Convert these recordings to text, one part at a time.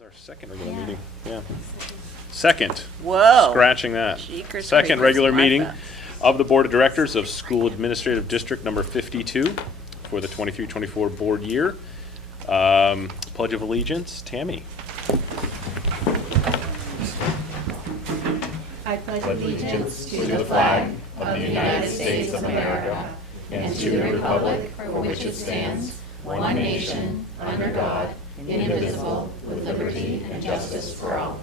is our second regular meeting. Yeah. Second. Whoa. Scratching that. Jeekers Second creepers, regular Martha. meeting of the Board of Directors of School Administrative District number 52 for the 23-24 board year. Pledge of Allegiance, Tammy. I pledge allegiance to the flag of the United States of America and to the republic for which it stands, one nation, under God, indivisible, with liberty and justice for all.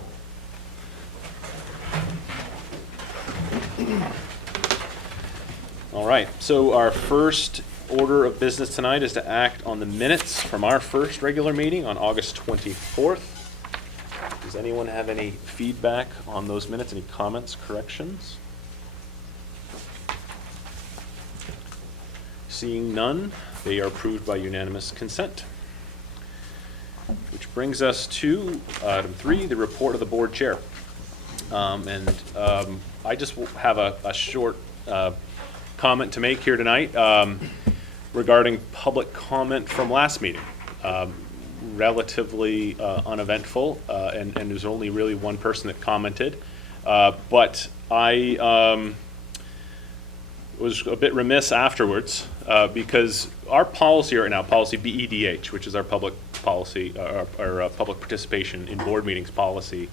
All right, so our first order of business tonight is to act on the minutes from our first regular meeting on August 24th. Does anyone have any feedback on those minutes? Any comments, corrections? Seeing none, they are approved by unanimous consent. Which brings us to item 3, the report of the board chair. I just have a short comment to make here tonight regarding public comment from last meeting. Relatively uneventful, and there's only really one person that commented. But I was a bit remiss afterwards because our policy right now, policy BEDH, which is our public policy, our public participation in board meetings policy,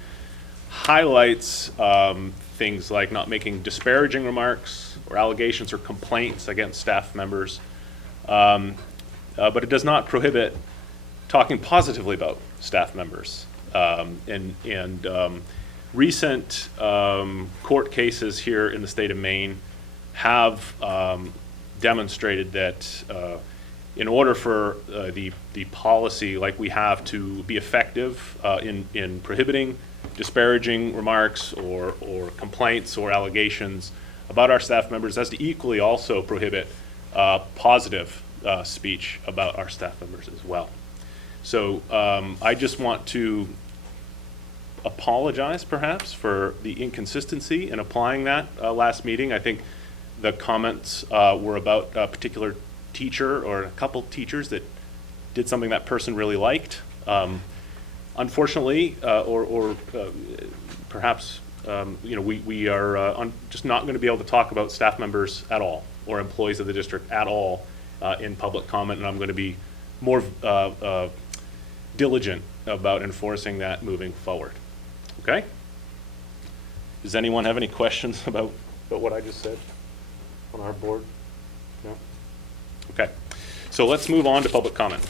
highlights things like not making disparaging remarks or allegations or complaints against staff members, but it does not prohibit talking positively about staff members. Recent court cases here in the state of Maine have demonstrated that in order for the policy like we have to be effective in prohibiting disparaging remarks or complaints or allegations about our staff members, has to equally also prohibit positive speech about our staff members as well. So I just want to apologize perhaps for the inconsistency in applying that last meeting. I think the comments were about a particular teacher or a couple teachers that did something that person really liked. Unfortunately, or perhaps, we are just not going to be able to talk about staff members at all or employees of the district at all in public comment, and I'm going to be more diligent about enforcing that moving forward. Okay? Does anyone have any questions about what I just said on our board? No? Okay. So let's move on to public comment.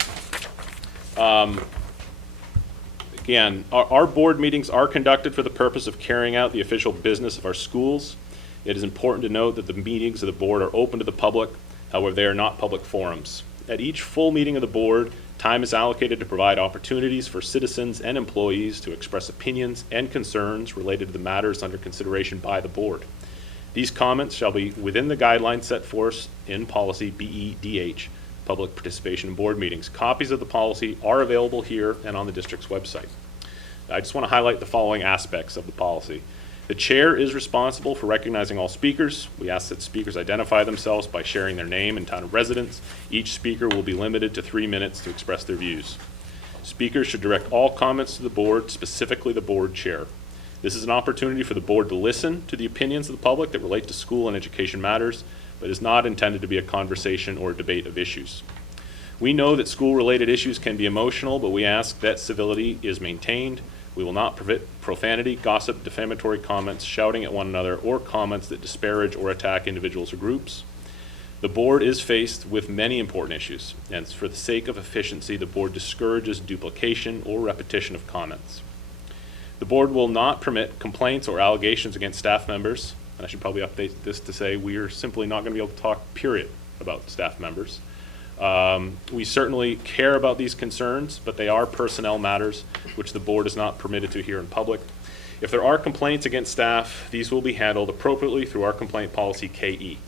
Again, our board meetings are conducted for the purpose of carrying out the official business of our schools. It is important to note that the meetings of the board are open to the public. However, they are not public forums. At each full meeting of the board, time is allocated to provide opportunities for citizens and employees to express opinions and concerns related to the matters under consideration by the board. These comments shall be within the guidelines set forth in policy BEDH, public participation in board meetings. Copies of the policy are available here and on the district's website. I just want to highlight the following aspects of the policy. The chair is responsible for recognizing all speakers. We ask that speakers identify themselves by sharing their name and town of residence. Each speaker will be limited to 3 minutes to express their views. Speakers should direct all comments to the board, specifically the board chair. This is an opportunity for the board to listen to the opinions of the public that relate to school and education matters, but is not intended to be a conversation or a debate of issues. We know that school-related issues can be emotional, but we ask that civility is maintained. We will not permit profanity, gossip, defamatory comments, shouting at one another, or comments that disparage or attack individuals or groups. The board is faced with many important issues, and for the sake of efficiency, the board discourages duplication or repetition of comments. The board will not permit complaints or allegations against staff members. And I should probably update this to say we are simply not going to be able to talk, period, about staff members. We certainly care about these concerns, but they are personnel matters, which the board is not permitted to hear in public. If there are complaints against staff, these will be handled appropriately through our complaint policy KE.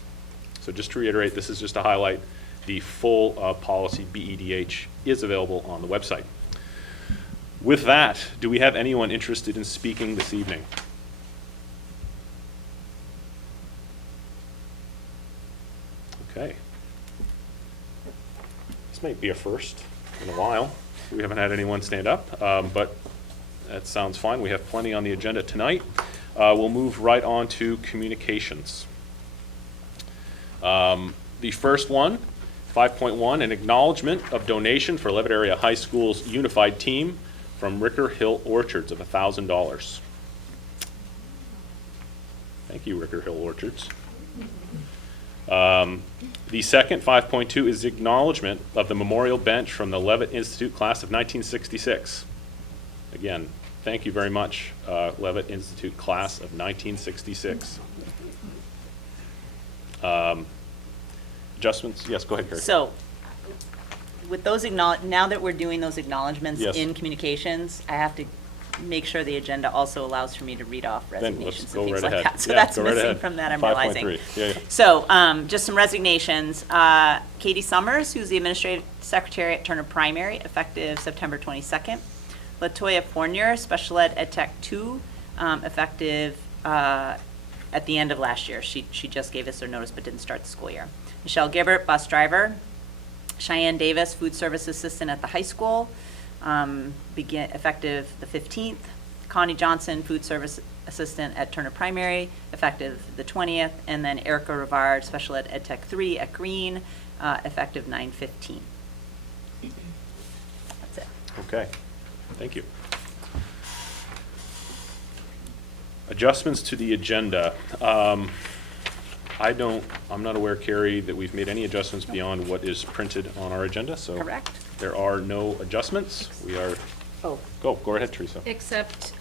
So just to reiterate, this is just to highlight the full policy BEDH is available on the website. With that, do we have anyone interested in speaking this evening? Okay. This might be a first in a while. We haven't had anyone stand up, but That sounds fine. We have plenty on the agenda tonight. We'll move right on to communications. The first one, 5.1, an acknowledgement of donation for Levitt Area High School's unified team from Ricker Hill Orchards of $1,000. Thank you, Ricker Hill Orchards. The second, 5.2, is the acknowledgement of the memorial bench from the Levitt Institute class of 1966. Again, thank you very much, Levitt Institute class of 1966. Adjustments? Yes, go ahead, Carrie. So, with those now that we're doing those acknowledgements Yes. in communications, I have to make sure the agenda also allows for me to read off Then resignations let's and go things right like ahead. that. So Yeah, that's go right missing ahead. from that, I'm 5.3. realizing. Yeah. So, just some resignations. Katie Summers, who's the administrative secretary at Turner Primary, effective September 22nd. Latoya Fournier, special ed Tech 2, effective at the end of last year. She just gave us her notice but didn't start the school year. Michelle Gibbert, bus driver. Cheyenne Davis, food service assistant at the high school, effective the 15th. Connie Johnson, food service assistant at Turner Primary, effective the 20th. And then Erica Rivard, special ed Tech 3 at Green, effective 9/15. That's it. Okay, thank you. Adjustments to the agenda. I'm not aware, Carrie, that we've made any adjustments beyond what is printed on our agenda, so. Correct. There are no adjustments. We are, Oh, go ahead, Teresa. Except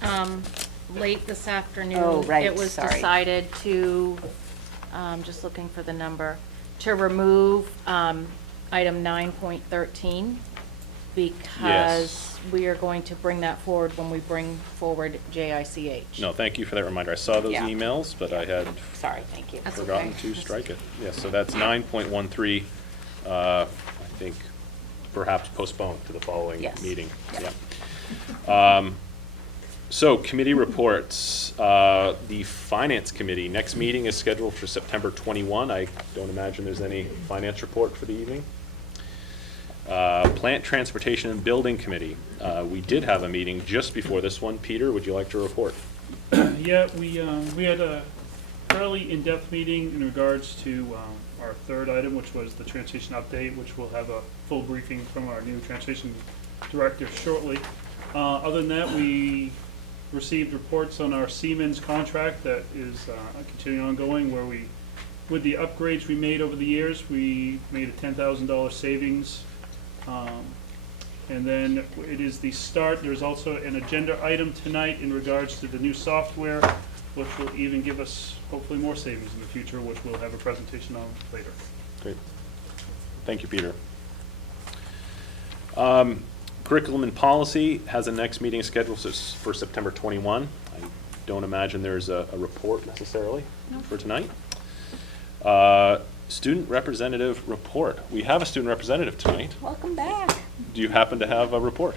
late this afternoon. Oh, right, It was sorry. decided to, just looking for the number, to remove item 9.13 because we are going to bring that forward when we bring forward JICH. No, thank you for that reminder. I saw those Yeah. emails, but I had sorry, thank you. That's forgotten okay. to strike it. Yes, so that's 9.13, I think perhaps postponed to the following Yes. meeting. Yep. Yeah. So committee reports. The Finance Committee, next meeting is scheduled for September 21. I don't imagine there's any finance report for the evening. Plant Transportation and Building Committee. We did have a meeting just before this one. Peter, would you like to report? Yeah, we had a fairly in-depth meeting in regards to our third item, which was the transportation update, which we'll have a full briefing from our new transportation director shortly. Other than that, we received reports on our Siemens contract that is continuing ongoing, where with the upgrades we made over the years, we made a $10,000 savings. And then it is the start. There's also an agenda item tonight in regards to the new software, which will even give us hopefully more savings in the future, which we'll have a presentation on later. Great. Thank you, Peter. Curriculum and Policy has a next meeting scheduled for September 21. I don't imagine there's a report necessarily for tonight. Student representative report. We have a student representative tonight. Welcome back. Do you happen to have a report?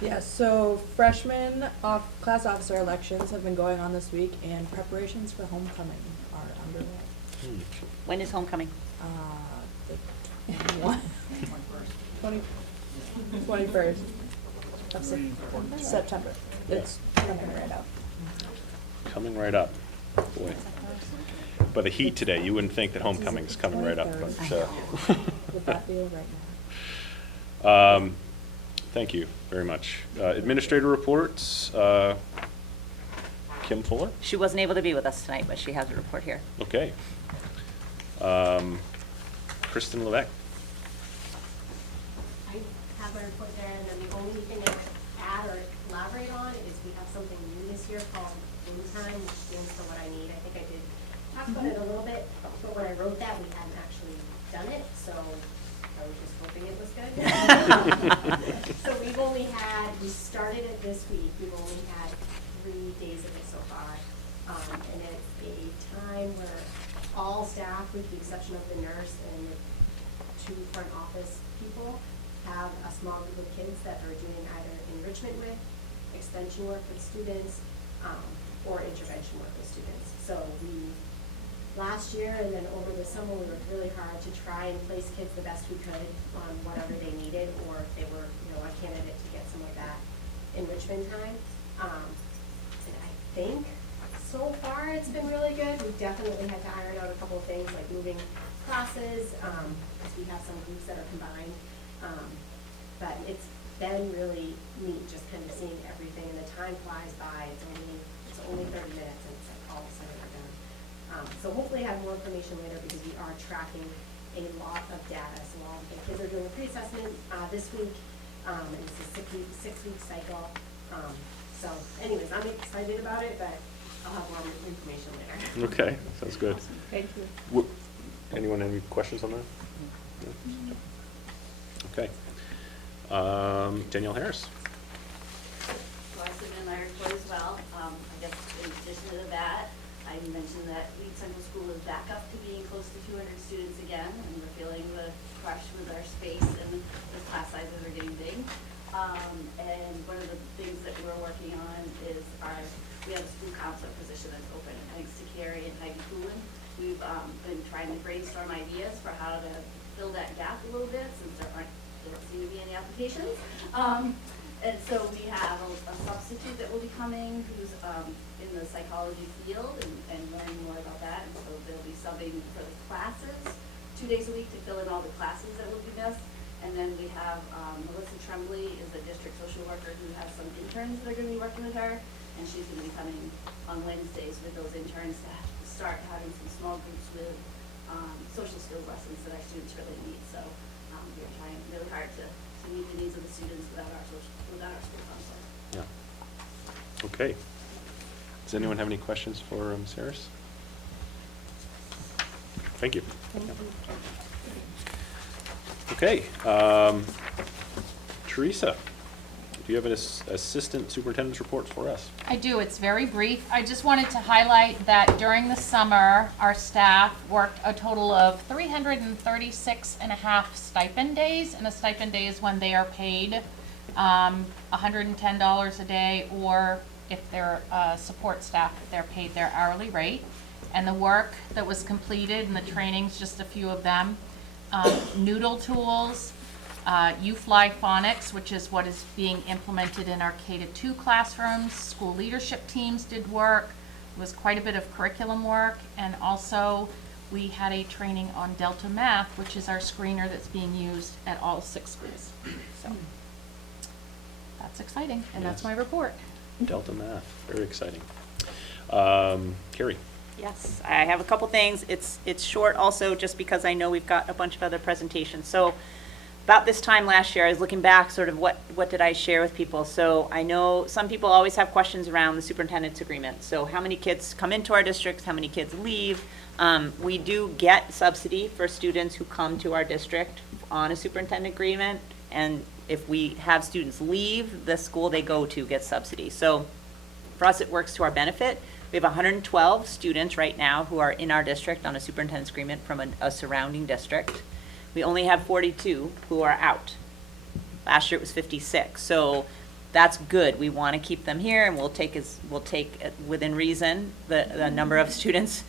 Yes, so freshman class officer elections have been going on this week, and preparations for homecoming are underway. When is homecoming? The 21st of September. It's coming right up. Coming right up. Boy. By the heat today, you wouldn't think that homecoming is coming right up. But, Would that be right now? thank you very much. Administrator reports. Kim Fuller? She wasn't able to be with us tonight, but she has a report here. Okay. Kristen Levesque. I have my report there, and then the only thing I would add or elaborate on is we have something new this year called Boom Time, which stands for what I need. I think I did talk about it a little bit, but when I wrote that, we hadn't actually done it, so I was just hoping it was good. So we started it this week, we've only had 3 days of it so far. And it's a time where all staff, with the exception of the nurse and the 2 front office people, have a small group of kids that are doing either enrichment with, extension work with students, or intervention work with students. So last year and then over the summer, we worked really hard to try and place kids the best we could on whatever they needed, or if they were, a candidate to get some of that enrichment time. And I think so far it's been really good. We've definitely had to iron out a couple of things like moving classes, because we have some groups that are combined. But it's been really neat just kind of seeing everything, and the time flies by. It's only 30 minutes and it's like all of a sudden we're done. So hopefully I have more information later because we are tracking a lot of data. So all the kids are doing a pre-assessment this week, and it's a six-week cycle. So anyways, I'm excited about it, but I'll have more information later. Okay, sounds good. Thank you. Anyone have any questions on that? No? Okay. Danielle Harris. So I submitted my report as well. I guess in addition to that, I mentioned that Leeds Central School is back up to being close to 200 students again, and we're feeling the crush with our space, and the class sizes are getting big. And one of the things that we're working on is we have a school counselor position that's open, and thanks to Carrie and Heidi Coolin, we've been trying to brainstorm ideas for how to fill that gap a little bit, since there don't seem to be any applications. And so we have a substitute that will be coming who's in the psychology field and learning more about that. And so they'll be subbing for the classes 2 days a week to fill in all the classes that will be missed. And then we have Melissa Tremblay is a district social worker who has some interns that are going to be working with her. And she's going to be coming on Wednesdays with those interns to start having some small groups with social skills lessons that our students really need. So we're trying really hard to meet the needs of the students without our school counselor. Yeah. Okay. Does anyone have any questions for Ms. Harris? Thank you. Okay. Teresa, do you have an assistant superintendent's report for us? I do. It's very brief. I just wanted to highlight that during the summer, our staff worked a total of 336 and a half stipend days. And a stipend day is when they are paid $110 a day, or if they're support staff, they're paid their hourly rate. And the work that was completed and the trainings, just a few of them, Noodle tools, U-Fly Phonics, which is what is being implemented in our K-2 classrooms. School leadership teams did work. It was quite a bit of curriculum work. And also, we had a training on Delta Math, which is our screener that's being used at all 6 schools. So, that's exciting, and that's Yes. my report. Delta Math, very exciting. Carrie? Yes, I have a couple things. It's short also just because I know we've got a bunch of other presentations. So about this time last year, I was looking back sort of what did I share with people. So I know some people always have questions around the superintendent's agreement. So how many kids come into our districts, how many kids leave? We do get subsidy for students who come to our district on a superintendent agreement. And if we have students leave, the school they go to gets subsidy. So for us, it works to our benefit. We have 112 students right now who are in our district on a superintendent's agreement from a surrounding district. We only have 42 who are out. Last year it was 56, so that's good. We want to keep them here, and we'll take within reason the number of students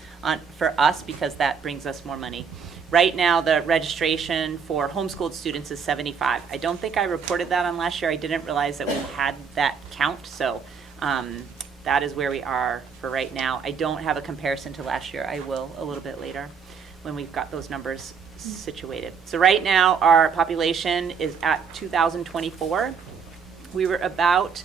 for us, because that brings us more money. Right now, the registration for homeschooled students is 75. I don't think I reported that on last year. I didn't realize that we had that count, so that is where we are for right now. I don't have a comparison to last year. I will a little bit later when we've got those numbers situated. So right now, our population is at 2,024. We were about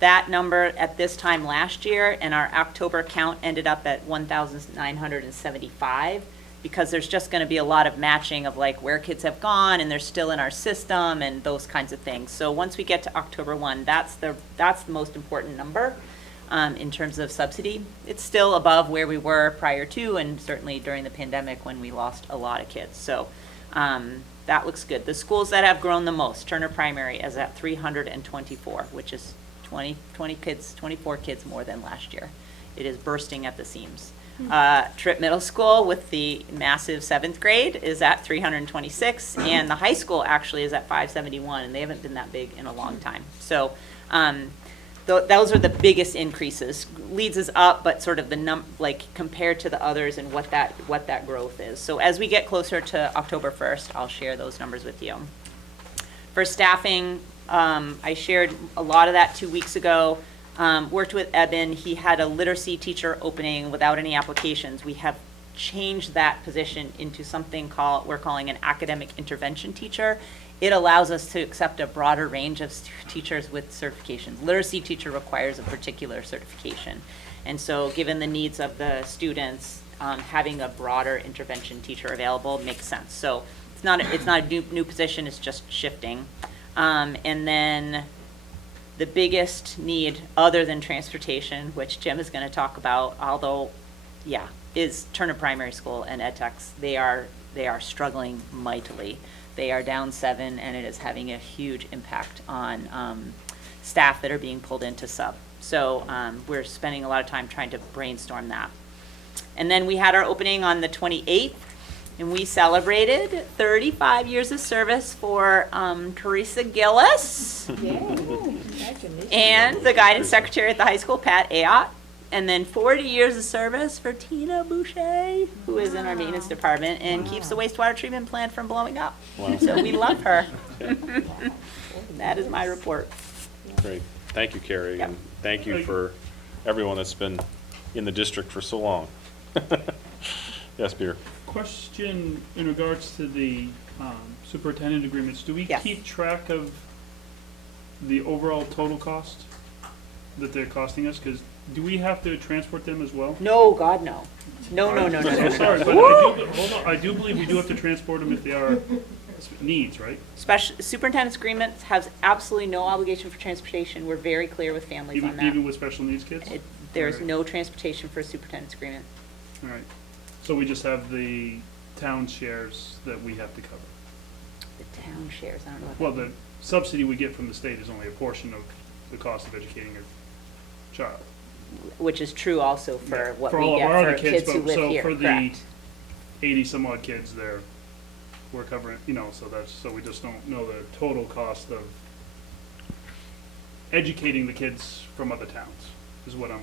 that number at this time last year, and our October count ended up at 1,975, because there's just going to be a lot of matching of like where kids have gone and they're still in our system and those kinds of things. So once we get to October 1, that's the most important number. In terms of subsidy. It's still above where we were prior to, and certainly during the pandemic when we lost a lot of kids. So that looks good. The schools that have grown the most, Turner Primary is at 324, which is 24 kids more than last year. It is bursting at the seams. Tripp Middle School with the massive 7th grade is at 326, and the high school actually is at 571, and they haven't been that big in a long time. So those are the biggest increases. Leeds is up, but sort of compared to the others and what that growth is. So as we get closer to October 1st, I'll share those numbers with you. For staffing, I shared a lot of that 2 weeks ago. Worked with Eben, he had a literacy teacher opening without any applications. We have changed that position into something we're calling an academic intervention teacher. It allows us to accept a broader range of teachers with certifications. Literacy teacher requires a particular certification. And so given the needs of the students, having a broader intervention teacher available makes sense. So it's not a new position, it's just shifting. And then the biggest need, other than transportation, which Jim is going to talk about, although, yeah, is Turner Primary School and ed techs. They are struggling mightily. They are down 7, and it is having a huge impact on staff that are being pulled into sub. So we're spending a lot of time trying to brainstorm that. And then we had our opening on the 28th, and we celebrated 35 years of service for Teresa Gillis and the guidance secretary at the high school, Pat Ayotte. And then 40 years of service for Tina Boucher, who is in our maintenance department and keeps the wastewater treatment plant from blowing up. Wow. So we love her. That is my report. Great. Thank you, Carrie, Yep. and thank you for everyone that's been in the district for so long. Yes, Peter? Question in regards to the superintendent agreements. Do we Yes. keep track of the overall total cost that they're costing us? Because do we have to transport them as well? No, God, no. No. I'm sorry, but hold on. I do believe we do have to transport them if they are needs, right? Superintendent's agreement has absolutely no obligation for transportation. We're very clear with families on Even that. with special needs kids? There's no transportation for a superintendent's agreement. All right. So we just have the town shares that we have to cover. The town shares, I don't know what Well, that the subsidy we get from the state is only a portion of the cost of educating a child. which is true also for what For we all of get our for other kids, kids who but live so here, for the correct? 80 some odd kids there, we're covering, so we just don't know the total cost of educating the kids from other towns, is what I'm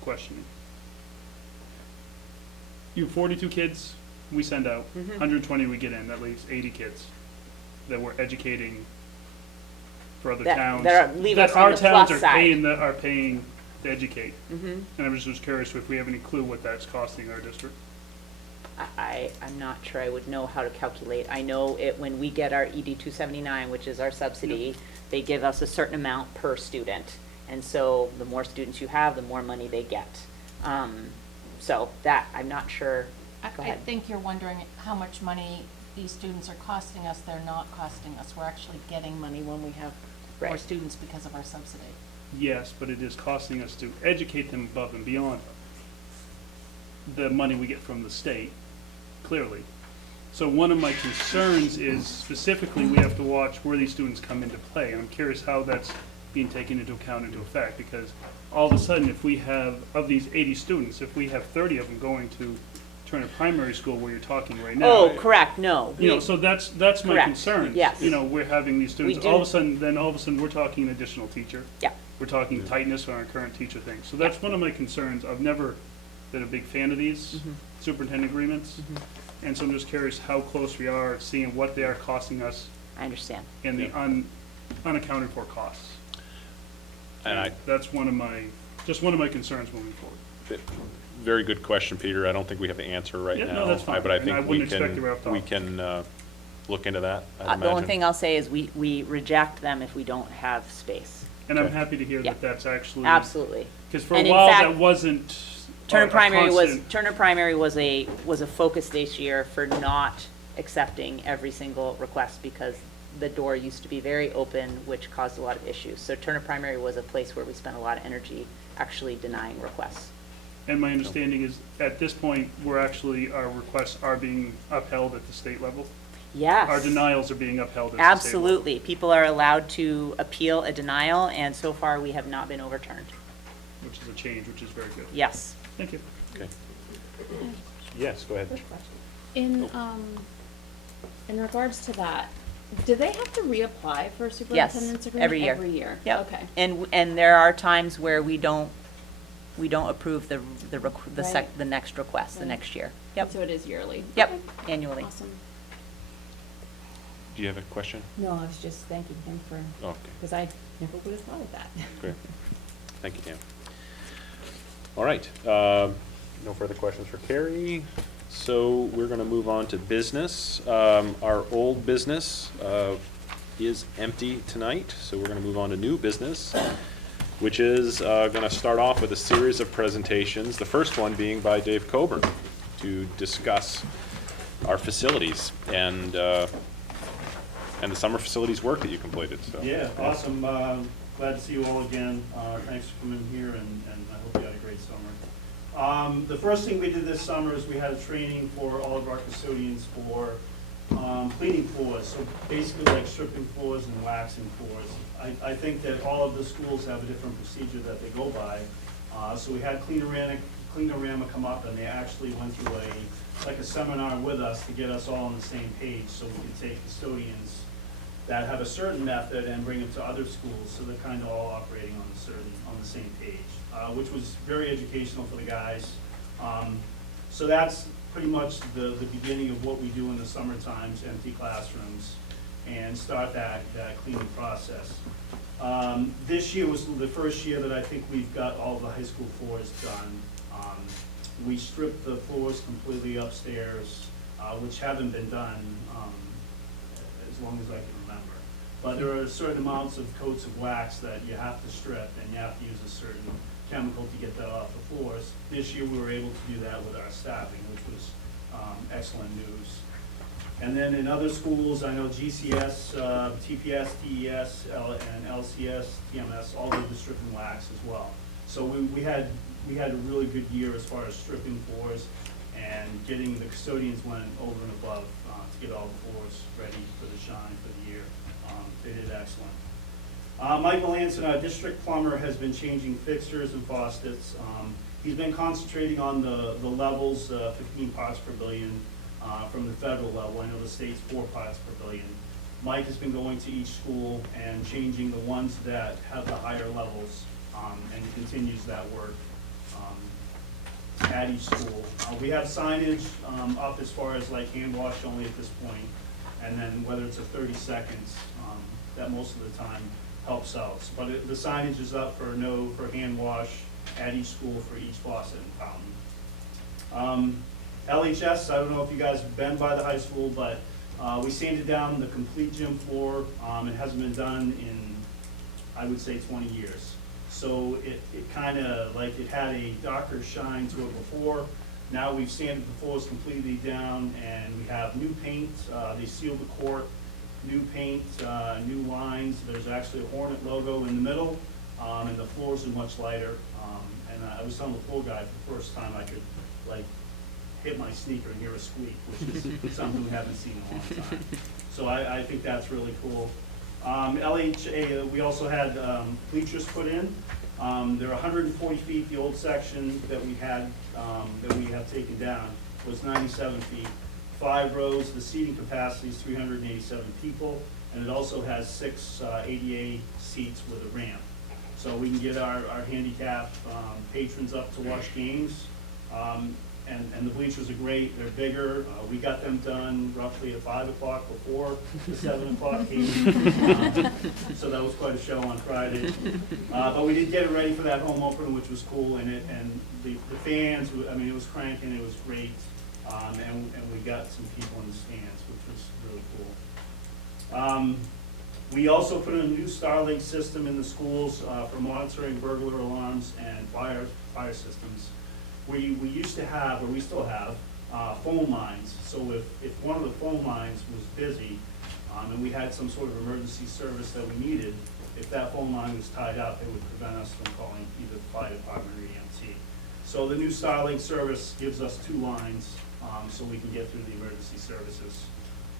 questioning. You have 42 kids we send out, 120 we get in, that leaves 80 kids that we're educating for other towns. Leave us on our the towns plus are side. paying to educate. Mhm. And I was just curious if we have any clue what that's costing our district. I'm not sure I would know how to calculate. I know when we get our ED 279, which is our subsidy, they give us a certain amount per student. And so the more students you have, the more money they get. So that, I'm not sure. Go I ahead. think you're wondering how much money these students are costing us. They're not costing us. We're actually getting money when we have more Right. students because of our subsidy. Yes, but it is costing us to educate them above and beyond the money we get from the state, clearly. So one of my concerns is specifically we have to watch where these students come into play. And I'm curious how that's being taken into account, into effect, because all of a sudden, if we have, of these 80 students, if we have 30 of them going to Turner Primary School where you're talking right now. Oh, correct, no. So that's my Correct, concern. yes. We're having these students, do- all of a sudden, we're talking an additional teacher. Yeah. We're talking tightness on our current teacher thing. So that's one of my concerns. I've never been a big fan of these Mm-hmm. superintendent agreements. And so I'm just curious how close we are seeing what they are costing us I understand. and the unaccounted for costs. And That's one of my concerns moving forward. very good question, Peter. I don't think we have the answer right Yeah, now. no, that's fine. But I And think I we wouldn't expect it right off the we top. can look into that, I'd The only imagine. thing I'll say is we reject them if we don't have space. And I'm Okay. happy to hear Yeah. that that's actually. Absolutely. Because for a And in while, fact, that wasn't Turner a Primary was a focus this year for not accepting every single request because the door used to be very open, which caused a lot of issues. So Turner Primary was a place where we spent a lot of energy actually denying requests. And my understanding is, at this point, our requests are being upheld at the state level? Yes. Our denials are being upheld at the state level? Absolutely. People are allowed to appeal a denial, and so far we have not been overturned. Which is a change, which is very good. Yes. Thank you. Okay. Yes, go ahead. In regards to that, do they have to reapply for a superintendent's agreement? every year. Every year? Yep. Okay. And there are times where we don't approve the Right. next request, the Right. next year. Yep, So it is yearly? yep, Okay. annually. Awesome. Do you have a question? No, I was just thanking him for, Okay, because I never would have thought of that. great. Thank you, Dan. All right, no further questions for Carrie. So we're going to move on to business. Our old business is empty tonight, so we're going to move on to new business, which is going to start off with a series of presentations, the first one being by Dave Coburn to discuss our facilities and the summer facilities work that you completed. So. Yeah, awesome. Glad to see you all again. Thanks for coming here, and I hope you had a great summer. The first thing we did this summer is we had a training for all of our custodians for cleaning floors. So basically like stripping floors and waxing floors. I think that all of the schools have a different procedure that they go by. So we had Cleanorama come up, and they actually went through like a seminar with us to get us all on the same page, so we could take custodians that have a certain method and bring it to other schools, so they're kind of all operating on the same page, which was very educational for the guys. So that's pretty much the beginning of what we do in the summer times, empty classrooms, and start that cleaning process. This year was the first year that I think we've got all the high school floors done. We stripped the floors completely upstairs, which haven't been done as long as I can remember. But there are certain amounts of coats of wax that you have to strip, and you have to use a certain chemical to get that off the floors. This year we were able to do that with our staffing, which was excellent news. And then in other schools, I know GCS, TPS, TES, and LCS, TMS, all did the stripping wax as well. So we had a really good year as far as stripping floors, and getting the custodians went over and above to get all the floors ready for the shine for the year. They did excellent. Michael Anson, our district plumber, has been changing fixtures and faucets. He's been concentrating on the levels, 15 parts per billion from the federal level. I know the state's 4 parts per billion. Mike has been going to each school and changing the ones that have the higher levels, and he continues that work at each school. We have signage up as far as like hand wash only at this point, and then whether it's a 30 seconds, that most of the time helps out. But the signage is up for hand wash at each school for each faucet and fountain. LHS, I don't know if you guys have been by the high school, but we sanded down the complete gym floor. It hasn't been done in, I would say, 20 years. So it kind of like it had a darker shine to it before. Now we've sanded the floors completely down, and we have new paint. They sealed the court, new paint, new lines. There's actually a Hornet logo in the middle, and the floors are much lighter. And I was telling the floor guy for the first time I could like hit my sneaker and hear a squeak, which is something we haven't seen in a long time. So I think that's really cool. LHA, we also had bleachers put in. They're 140 feet. The old section that we had, that we have taken down, was 97 feet. 5 rows. The seating capacity is 387 people, and it also has 6 ADA seats with a ramp. So we can get our handicapped patrons up to watch games. And the bleachers are great. They're bigger. We got them done roughly at 5 o'clock before the 7 o'clock game. So that was quite a show on Friday. But we did get it ready for that home opener, which was cool. And the fans, I mean, it was cranking. It was great. And we got some people in the stands, which was really cool. We also put in a new Starlink system in the schools for monitoring burglar alarms and fire systems. We used to have, or we still have, phone lines. So if one of the phone lines was busy, and we had some sort of emergency service that we needed, if that phone line was tied up, it would prevent us from calling either the fire department or EMT. So the new Starlink service gives us 2 lines, so we can get through the emergency services.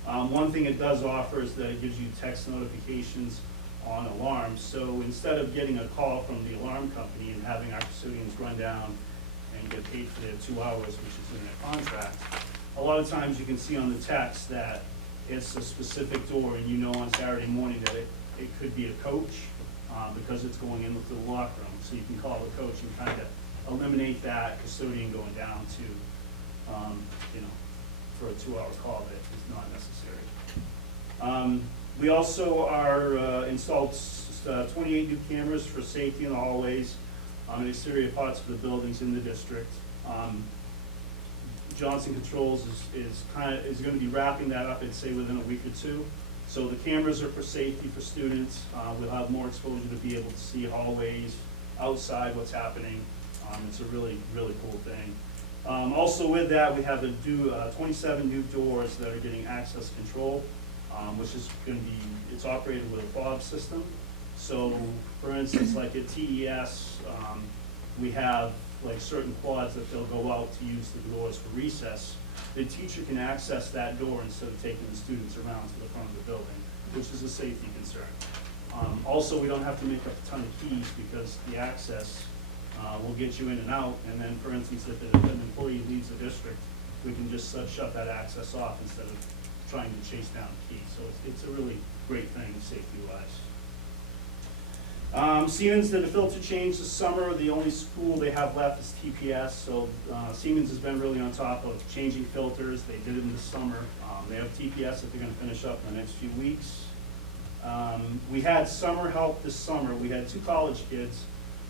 One thing it does offer is that it gives you text notifications on alarms. So instead of getting a call from the alarm company and having our custodians run down and get paid for their 2 hours, which is in their contract, a lot of times you can see on the text that it's a specific door, and you know on Saturday morning that it could be a coach because it's going into the locker room. So you can call the coach and kind of eliminate that custodian going down to, for a 2-hour call that is not necessary. We also are installed 28 new cameras for safety in the hallways. and exterior parts of the buildings in the district. Johnson Controls is gonna be wrapping that up, I'd say, within a week or two. So the cameras are for safety for students. We'll have more exposure to be able to see hallways, outside, what's happening. It's a really, really cool thing. Also with that, we have 27 new doors that are getting access control, which is gonna be, it's operated with a fob system. So, for instance, like at TES, we have like certain quads that they'll go out to use the doors for recess. The teacher can access that door instead of taking the students around to the front of the building, which is a safety concern. Also, we don't have to make up a ton of keys because the access will get you in and out. And then, for instance, if an employee leaves the district, we can just shut that access off instead of trying to chase down a key. So it's a really great thing safety-wise. Siemens did a filter change this summer. The only school they have left is TPS, so Siemens has been really on top of changing filters. They did it this summer. They have TPS that they're going to finish up in the next few weeks. We had summer help this summer. We had 2 college kids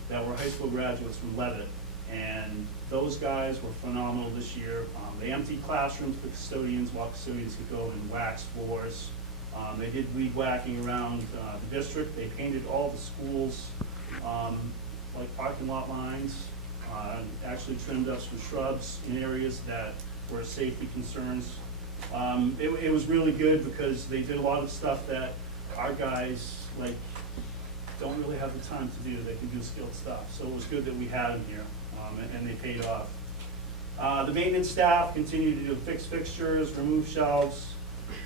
that were high school graduates from Leavitt, and those guys were phenomenal this year. They emptied classrooms for custodians while custodians could go and wax floors. They did weed whacking around the district. They painted all the schools, like parking lot lines, actually trimmed up some shrubs in areas that were safety concerns. It was really good because they did a lot of stuff that our guys don't really have the time to do. They can do skilled stuff. So it was good that we had them here, and they paid off. The maintenance staff continued to do fix fixtures, remove shelves,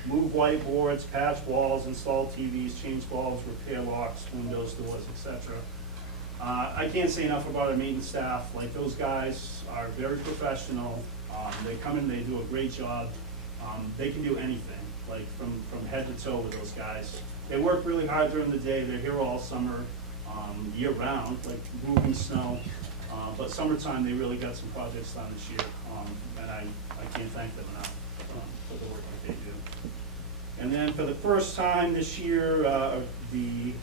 move whiteboards, patch walls, install TVs, change bulbs, repair locks, windows, doors, etc. I can't say enough about our maintenance staff. Like, those guys are very professional. They come in, they do a great job. They can do anything, like from head to toe with those guys. They work really hard during the day. They're here all summer, year round, like moving snow. But summertime, they really got some projects done this year, and I can't thank them enough for the work that they do. And then for the first time this year, the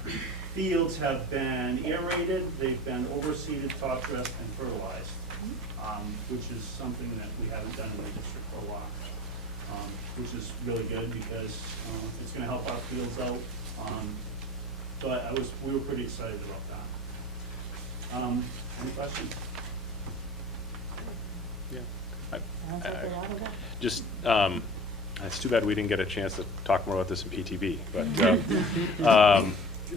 fields have been aerated, they've been overseeded, top dressed, and fertilized, which is something that we haven't done in the district for a while, which is really good because it's going to help our fields out. But we were pretty excited about that. Any questions? Yeah. Just, it's too bad we didn't get a chance to talk more about this in PTB, but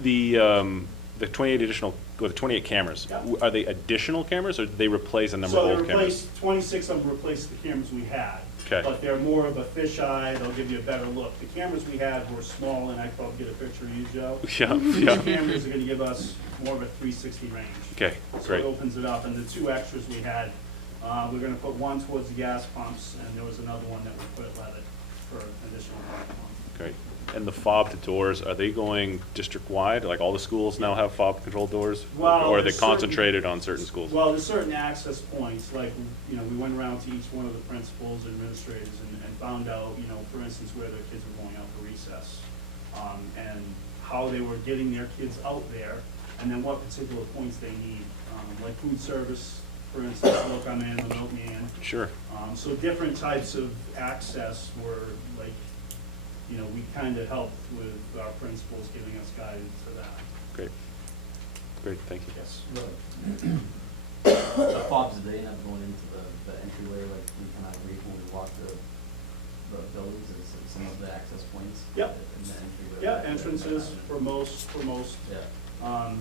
the 28 additional, or the 28 cameras, Yeah. Are they additional cameras, or do they replace a number of So old cameras? 26 of them replaced the cameras we had. Okay. But they're more of a fisheye, they'll give you a better look. The cameras we had were small, and I could probably get a picture of you, Joe. Yeah, These yeah. cameras are gonna give us more of a 360 range. Okay, So great. it opens it up, and the 2 extras we had, we're gonna put one towards the gas pumps, and there was another one that we put at Leavitt for an additional one. Great. And the fob to doors, are they going district-wide? Like, all the schools now have fob-controlled doors? Well, Or are they there's certain- concentrated on certain schools? Well, there's certain access points, like, we went around to each one of the principals, administrators, and found out, for instance, where their kids were going out for recess, and how they were getting their kids out there, and then what particular points they need, like food service, for instance, they'll come in, the milkman. Sure. So different types of access were, like, we kind of helped with our principals giving us guidance for that. Great. Great, thank you. Yes. The fobs, do they end up going into the entryway, like we kind of read when we walk the buildings, is some of the access points? Yep. In the entryway? Yeah, entrances for most. Yeah.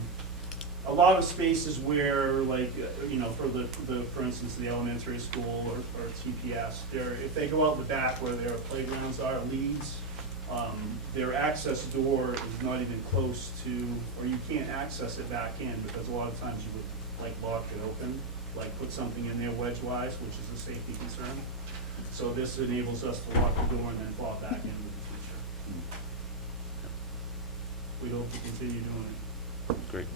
A lot of spaces where, like, for instance, the elementary school or TPS, if they go out the back where their playgrounds are, leads, their access door is not even close to, or you can't access it back in, because a lot of times you would, like, lock it open, like put something in there wedge-wise, which is a safety concern. So this enables us to lock the door and then fall back in with the teacher. We hope to continue doing it. Great.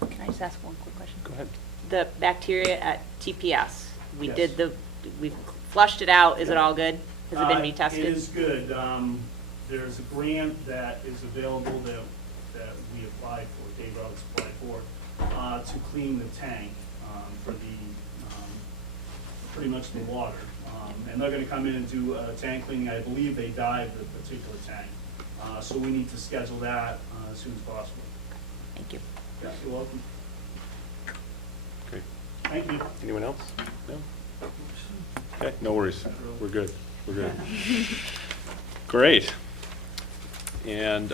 Can I just ask one quick question? Go ahead. The bacteria at TPS, Yes. we flushed it out, is it all good? Has it been It retested? is good. There's a grant that is available that we applied for, Dave Roberts applied for, to clean the tank for the, pretty much the water. And they're gonna come in and do a tank cleaning. I believe they dived the particular tank. So we need to schedule that as soon as possible. Thank you. Yeah, you're welcome. Great. Thank you. Anyone else? No? Okay, no worries. We're good. We're good. Great. And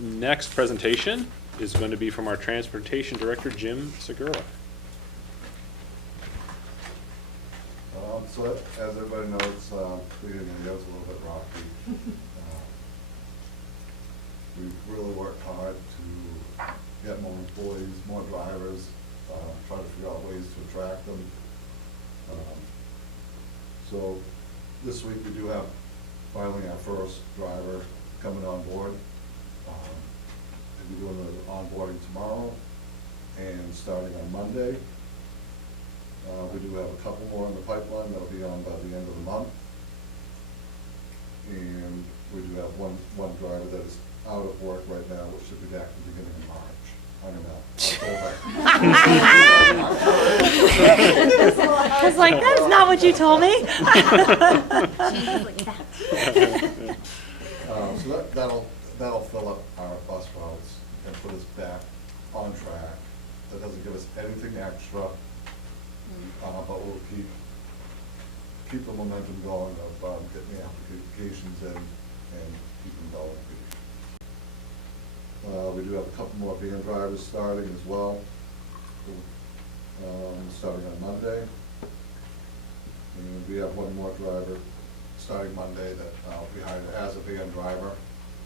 next presentation is going to be from our Transportation Director, Jim Segura. So as everybody knows, beginning of the year was a little bit rocky. We've really worked hard to get more employees, more drivers, try to figure out ways to attract them. So this week we do have finally our first driver coming on board. We'll be doing the onboarding tomorrow and starting on Monday. We do have a couple more in the pipeline that'll be on by the end of the month. And we do have one driver that is out of work right now, which should be back at the beginning of March. I was like, that is not what you told me. So that'll fill up our bus routes and put us back on track. That doesn't give us anything extra, but we'll keep the momentum going of getting the applications in and keep them going. We do have a couple more van drivers starting as well, starting on Monday. And we have one more driver starting Monday that we hired as a van driver,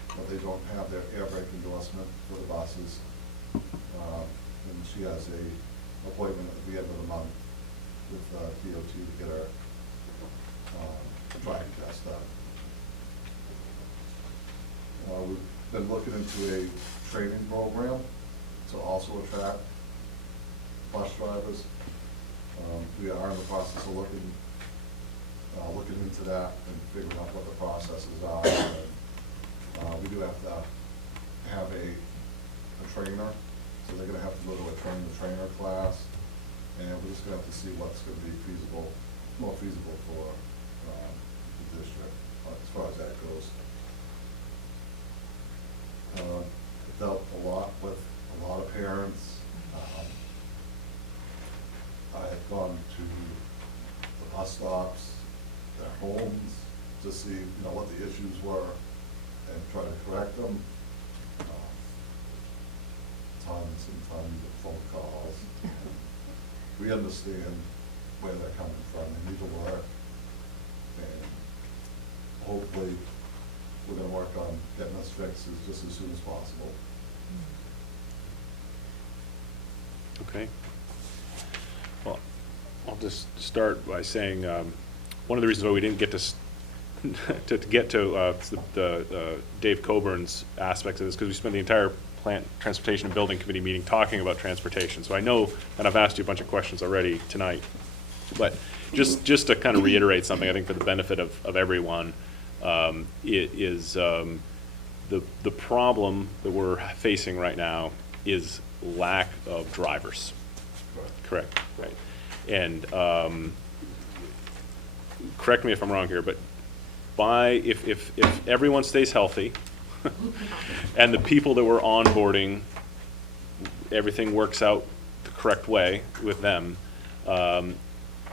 but they don't have their air brake endorsement for the buses. And she has a appointment at the end of the month with DOT to get her driving test done. We've been looking into a training program to also attract bus drivers. We are in the process of looking into that and figuring out what the processes are. And, we do have to have a trainer, so they're going to have to go to a trainer class, and we're just going to have to see what's going to be more feasible for the district as far as that goes. It dealt a lot with a lot of parents. I have gone to the bus stops, their homes, to see what the issues were and try to correct them. Tons and tons of phone calls. We understand where they're coming from. They need to work, and hopefully we're going to work on getting us fixed just as soon as possible. Okay. Well, I'll just start by saying one of the reasons why we didn't get to get to the Dave Coburn's aspects of this, because we spent the entire Plant Transportation and Building Committee meeting talking about transportation. So I know, and I've asked you a bunch of questions already tonight, but just to kind of reiterate something, I think for the benefit of everyone, it is the problem that we're facing right now is lack of drivers. Correct. Right. And correct me if I'm wrong here, but if everyone stays healthy and the people that we're onboarding, everything works out the correct way with them,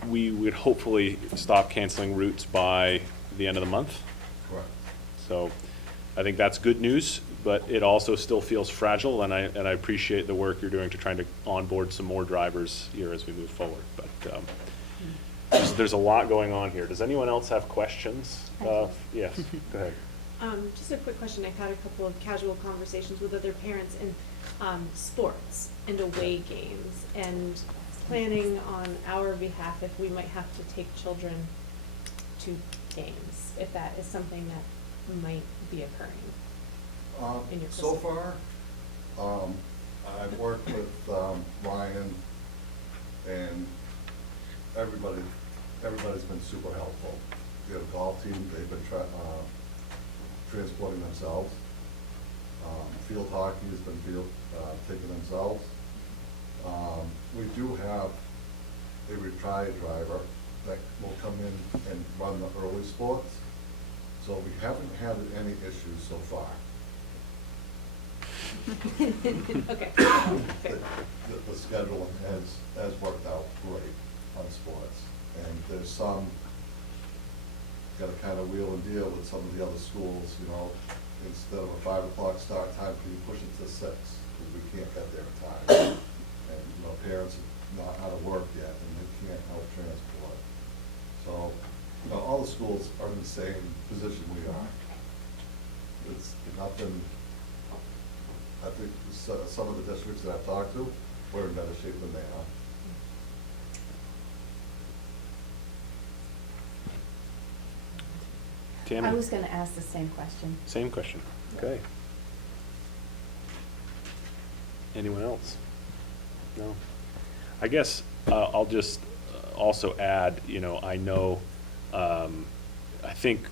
we would hopefully stop canceling routes by the end of the month. Correct. So I think that's good news, but it also still feels fragile, and I appreciate the work you're doing to trying to onboard some more drivers here as we move forward. But there's a lot going on here. Does anyone else have questions? Yes, go ahead. Just a quick question. I've had a couple of casual conversations with other parents in sports and away games, and planning on our behalf if we might have to take children to games, if that is something that might be occurring in your so facility. far, I've worked with Ryan, and everybody's been super helpful. We have a golf team, they've been transporting themselves. Field hockey has been taking themselves. We do have a retired driver that will come in and run the early sports, so we haven't had any issues so far. Okay. The scheduling has worked out great on sports, and there's some, gotta kind of wheel and deal with some of the other schools, you know, instead of a 5 o'clock start time, can you push it to 6, because we can't get there in time. And, you know, parents are not out of work yet, and they can't help transport. So, you know, all the schools are in the same position we are. It's nothing, I think some of the districts that I've talked to, we're in better shape than they are. Tammy? I was gonna ask the same question. Same question. Okay. Anyone else? No? I guess I'll just also add, you know, I know, I think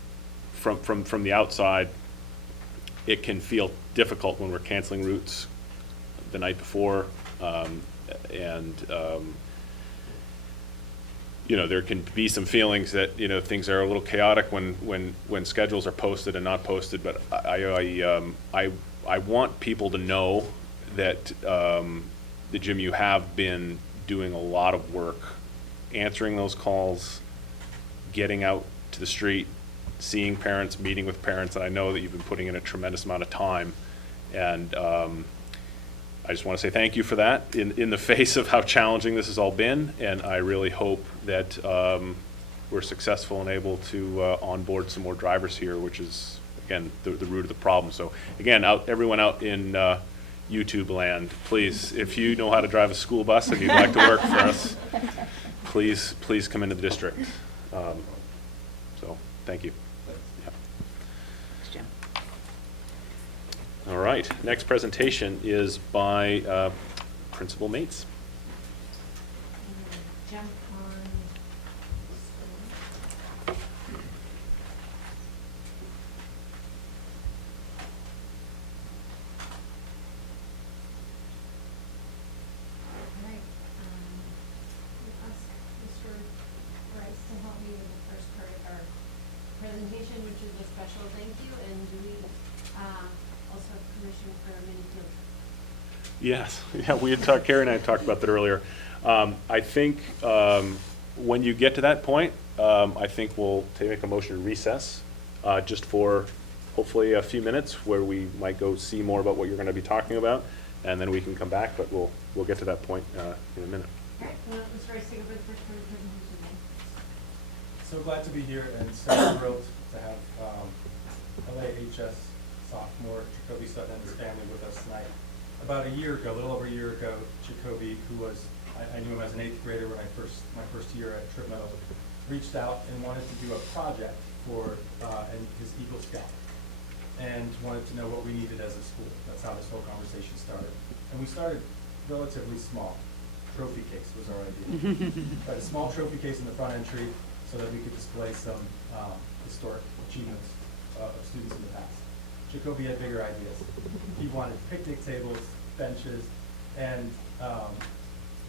from the outside, it can feel difficult when we're canceling routes the night before, and you know, there can be some feelings that, you know, things are a little chaotic when schedules are posted and not posted, but I want people to know that, the Jim, you have been doing a lot of work, answering those calls, getting out to the street, seeing parents, meeting with parents, and I know that you've been putting in a tremendous amount of time, and I just want to say thank you for that in the face of how challenging this has all been, and I really hope that we're successful and able to onboard some more drivers here, which is, again, the root of the problem. So again, everyone out in YouTube land, please, if you know how to drive a school bus and you'd like to work for us, please come into the district. So thank you. Yeah. Thanks, Jim. All right, next presentation is by Principal Mates. Jump on. All right, we'll ask Mr. Bryce to help me with the first part of our presentation, which is a special thank you, and do we also have permission for a mini field trip? Yes, yeah, we had talked, Carrie and I had talked about that earlier. I think when you get to that point, I think we'll make a motion to recess just for hopefully a few minutes where we might go see more about what you're going to be talking about, and then we can come back, but we'll get to that point in a minute. All right, well, Mr. Rice, take over the first part of the presentation then. So glad to be here and so thrilled to have LAHS sophomore Jacoby Sutton and his family with us tonight. About a year ago, a little over a year ago, Jacoby, who was, I knew him as an 8th grader when my first year at Trip Meadow, reached out and wanted to do a project for his Eagle Scout, and wanted to know what we needed as a school. That's how this whole conversation started. And we started relatively small. Trophy case was our idea. But a small trophy case in the front entry so that we could display some historic achievements of students in the past. Jacoby had bigger ideas. He wanted picnic tables, benches, and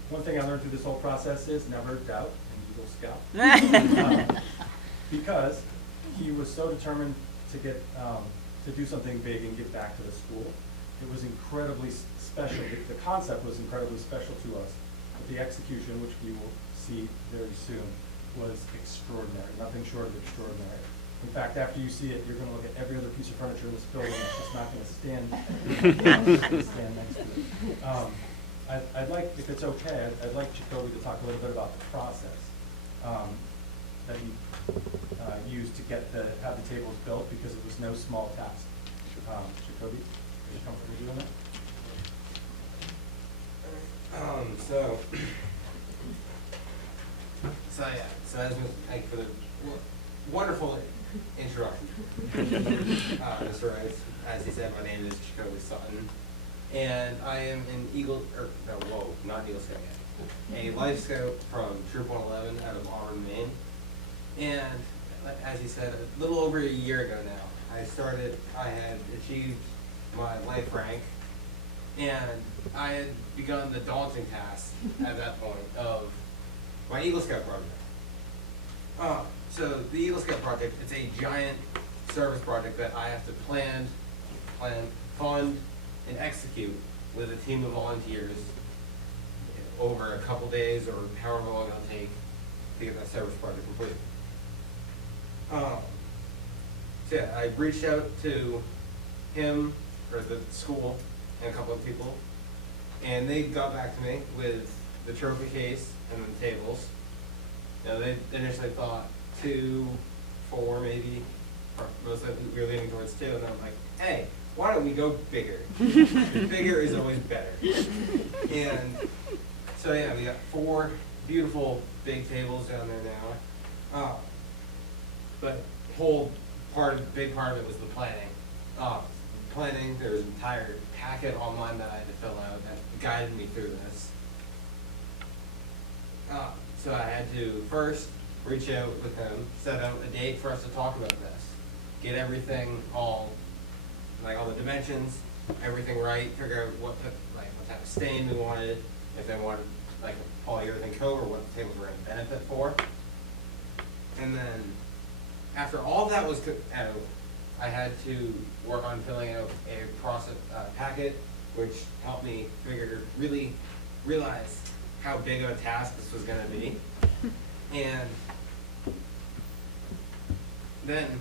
one thing I learned through this whole process is never doubt an Eagle Scout. Because he was so determined to get to do something big and give back to the school. It was incredibly special. The concept was incredibly special to us, but the execution, which we will see very soon, was extraordinary. Nothing short of extraordinary. In fact, after you see it, you're going to look at every other piece of furniture in this building. It's just not going to stand next to it. I'd like, if it's okay, I'd like Jacoby to talk a little bit about the process that he used to have the tables built, because it was no small task. Jacoby, are you comfortable doing that? So as thank you for the wonderful introduction. Mr. Rice, as he said, my name is Jacoby Sutton, and I am not Eagle Scout yet, a Life Scout from Troop 111 out of Auburn, Maine. And as he said, a little over a year ago now, I had achieved my life rank And I had begun the daunting task at that point of my Eagle Scout project. So the Eagle Scout project, it's a giant service project that I have to plan, fund, and execute with a team of volunteers over a couple days or however long it'll take to get that service project complete. So yeah, I reached out to him, or the school, and a couple of people, and they got back to me with the trophy case and the tables. You know, they initially thought 2, 4 maybe, or most likely we were leaning towards 2, and I'm like, hey, why don't we go bigger? Bigger is always better. And so yeah, we got 4 beautiful big tables down there now. But big part of it was the planning. Planning, there was an entire packet online that I had to fill out that guided me through this. So I had to first reach out with him, set out a date for us to talk about this, get everything all the dimensions, everything right, figure out what type of stain we wanted, if they wanted like a polyurethane coat or what the tables were going to benefit for. And then after all that was out, I had to work on filling out a process packet, which helped me really realize how big of a task this was going to be. And then,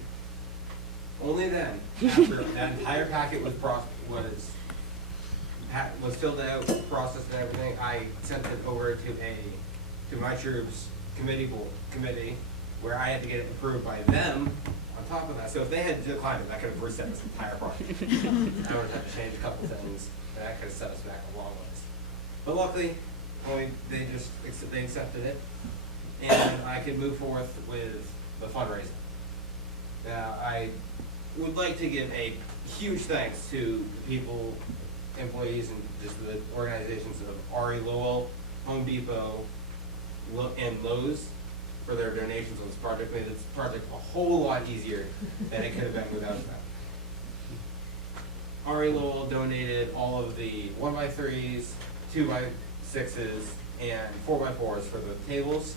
only then, after that entire packet was filled out, processed and everything, I sent it over to my troops committee, where I had to get it approved by them on top of that. So if they had declined it, I could have reset this entire project. I would have had to change a couple things, and that could have set us back a long ways. But luckily, they accepted it, and I could move forth with the fundraising. Now, I would like to give a huge thanks to the people, employees, and just the organizations of RE Lowell, Home Depot, and Lowe's for their donations on this project. Made this project a whole lot easier than it could have been without them. RE Lowell donated all of the 1x3s, 2x6s, and 4x4s for the tables.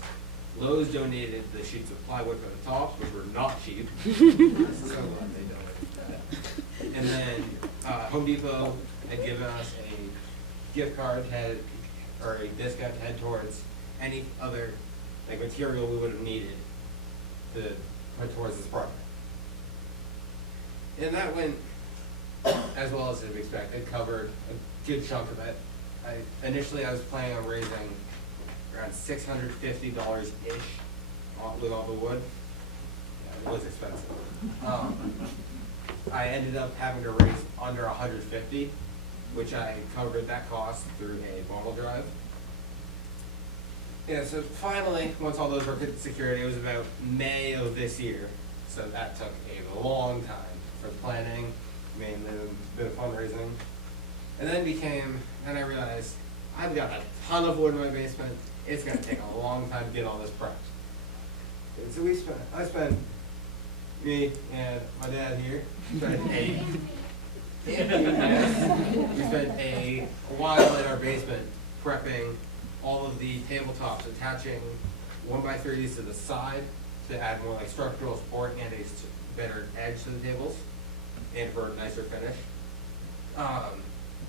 Lowe's donated the sheets of plywood for the tops, which were not cheap. So glad they donated that. And then Home Depot had given us a gift card or a discount to head towards any other material we would have needed to put towards this project. And that went as well as we expected, covered a good chunk of it. Initially I was planning on raising around $650-ish with all the wood. Yeah, it was expensive. I ended up having to raise under $150, which I covered that cost through a bottle drive. Yeah, so finally, once all those were secured, it was about May of this year. So that took a long time for planning, mainly a bit of fundraising. And then I realized, I've got a ton of wood in my basement. It's gonna take a long time to get all this prepped. And so me and my dad here, spent a while in our basement prepping all of the tabletops, attaching 1x3s to the side to add more structural support and a better edge to the tables, and for a nicer finish.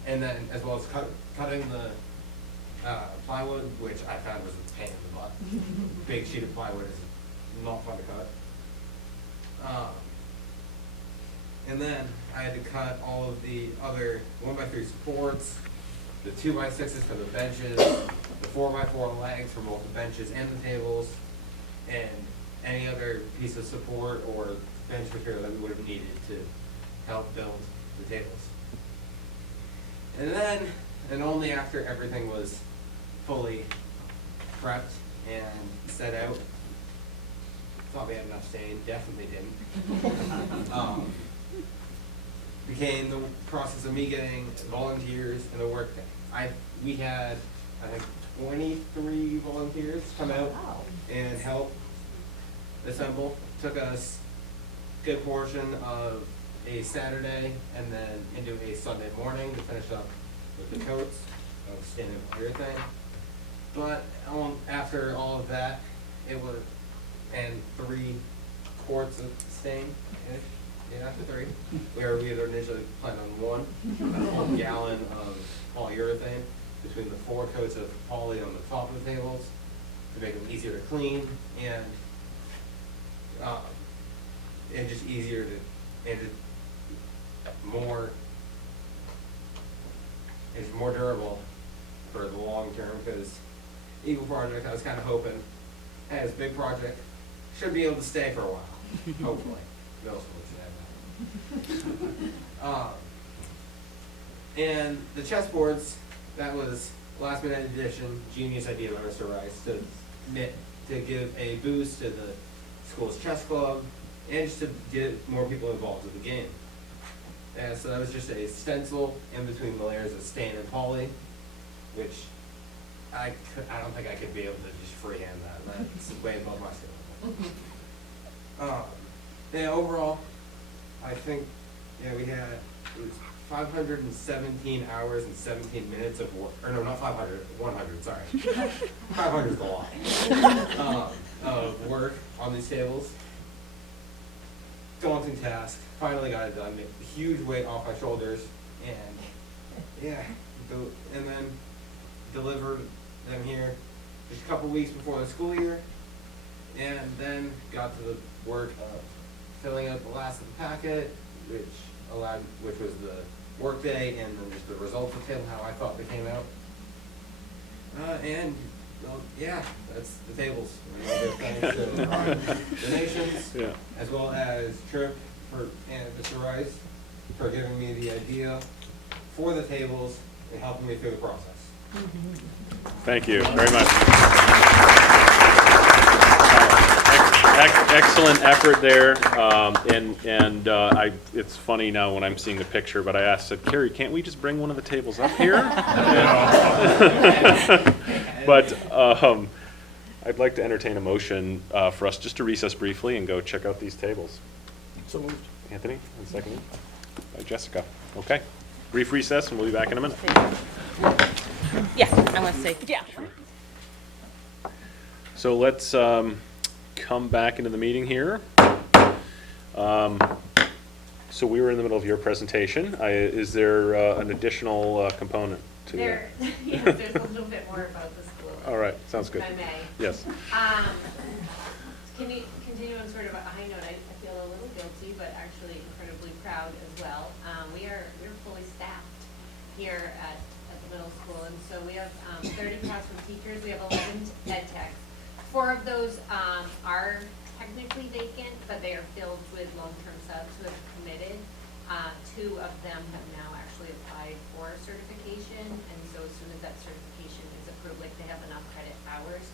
And then as well as cutting the plywood, which I found was a pain in the butt. Big sheet of plywood is not fun to cut. And then I had to cut all of the other 1x3 supports, the 2x6s for the benches, the 4x4 legs for both the benches and the tables, and any other piece of support or bench material that we would have needed to help build the tables. And then, and only after everything was fully prepped and set out, thought we had enough stain, definitely didn't. Became the process of me getting volunteers and the work day. We had, I think, 23 volunteers come out and help assemble. Took us a good portion of a Saturday and then into a Sunday morning to finish up with the coats of standard polyurethane. But after all of that, it was, and 3 quarts of stain, yeah, after 3, where we had initially planned on 1 gallon of polyurethane between the 4 coats of poly on the top of the tables to make them easier to clean and just easier to, and just more, it's more durable for the long term, because Eagle project, I was kind of hoping, hey, it's a big project, should be able to stay for a while, hopefully. Middle school should have that. And the chessboards, that was last minute addition, genius idea by Mr. Rice, to give a boost to the school's chess club, and just to get more people involved with the game. And so that was just a stencil in between the layers of stain and poly, which I don't think I could be able to just freehand that. That's way above my skill level. Yeah, overall, I think, yeah, we had, it was 517 hours and 17 minutes of work, or no, not 500, 100, sorry. 500 is a lot. Of work on these tables. Daunting task, finally got it done, a huge weight off my shoulders, and yeah, and then delivered them here just a couple weeks before the school year, and then got to the work of filling out the last of the packet, which was the work day, and then just the results of the table, how I thought they came out. And well, yeah, that's the tables. Thanks to donations, Yeah. as well as Trip and Mr. Rice for giving me the idea for the tables and helping me through the process. Thank you very much. Excellent effort there, it's funny now when I'm seeing the picture, but I said, Carrie, can't we just bring one of the tables up here? But I'd like to entertain a motion for us just to recess briefly and go check out these tables. So moved. Anthony, and seconded by Jessica. Okay, brief recess, and we'll be back in a minute. Yeah, I want to say, yeah. So let's come back into the meeting here. So we were in the middle of your presentation. Is there an additional component to that? Yes, there's a little bit more about the school. All right, sounds good. If I may. Yes. Can you continue on sort of a high note? I feel a little guilty, but actually incredibly proud as well. We're fully staffed here at the middle school, and so we have 30 classroom teachers. We have 11 ed techs. 4 of those are technically vacant, but they are filled with long-term subs who have committed. 2 of them have now actually applied for certification, and so as soon as that certification is approved, like they have enough credit hours,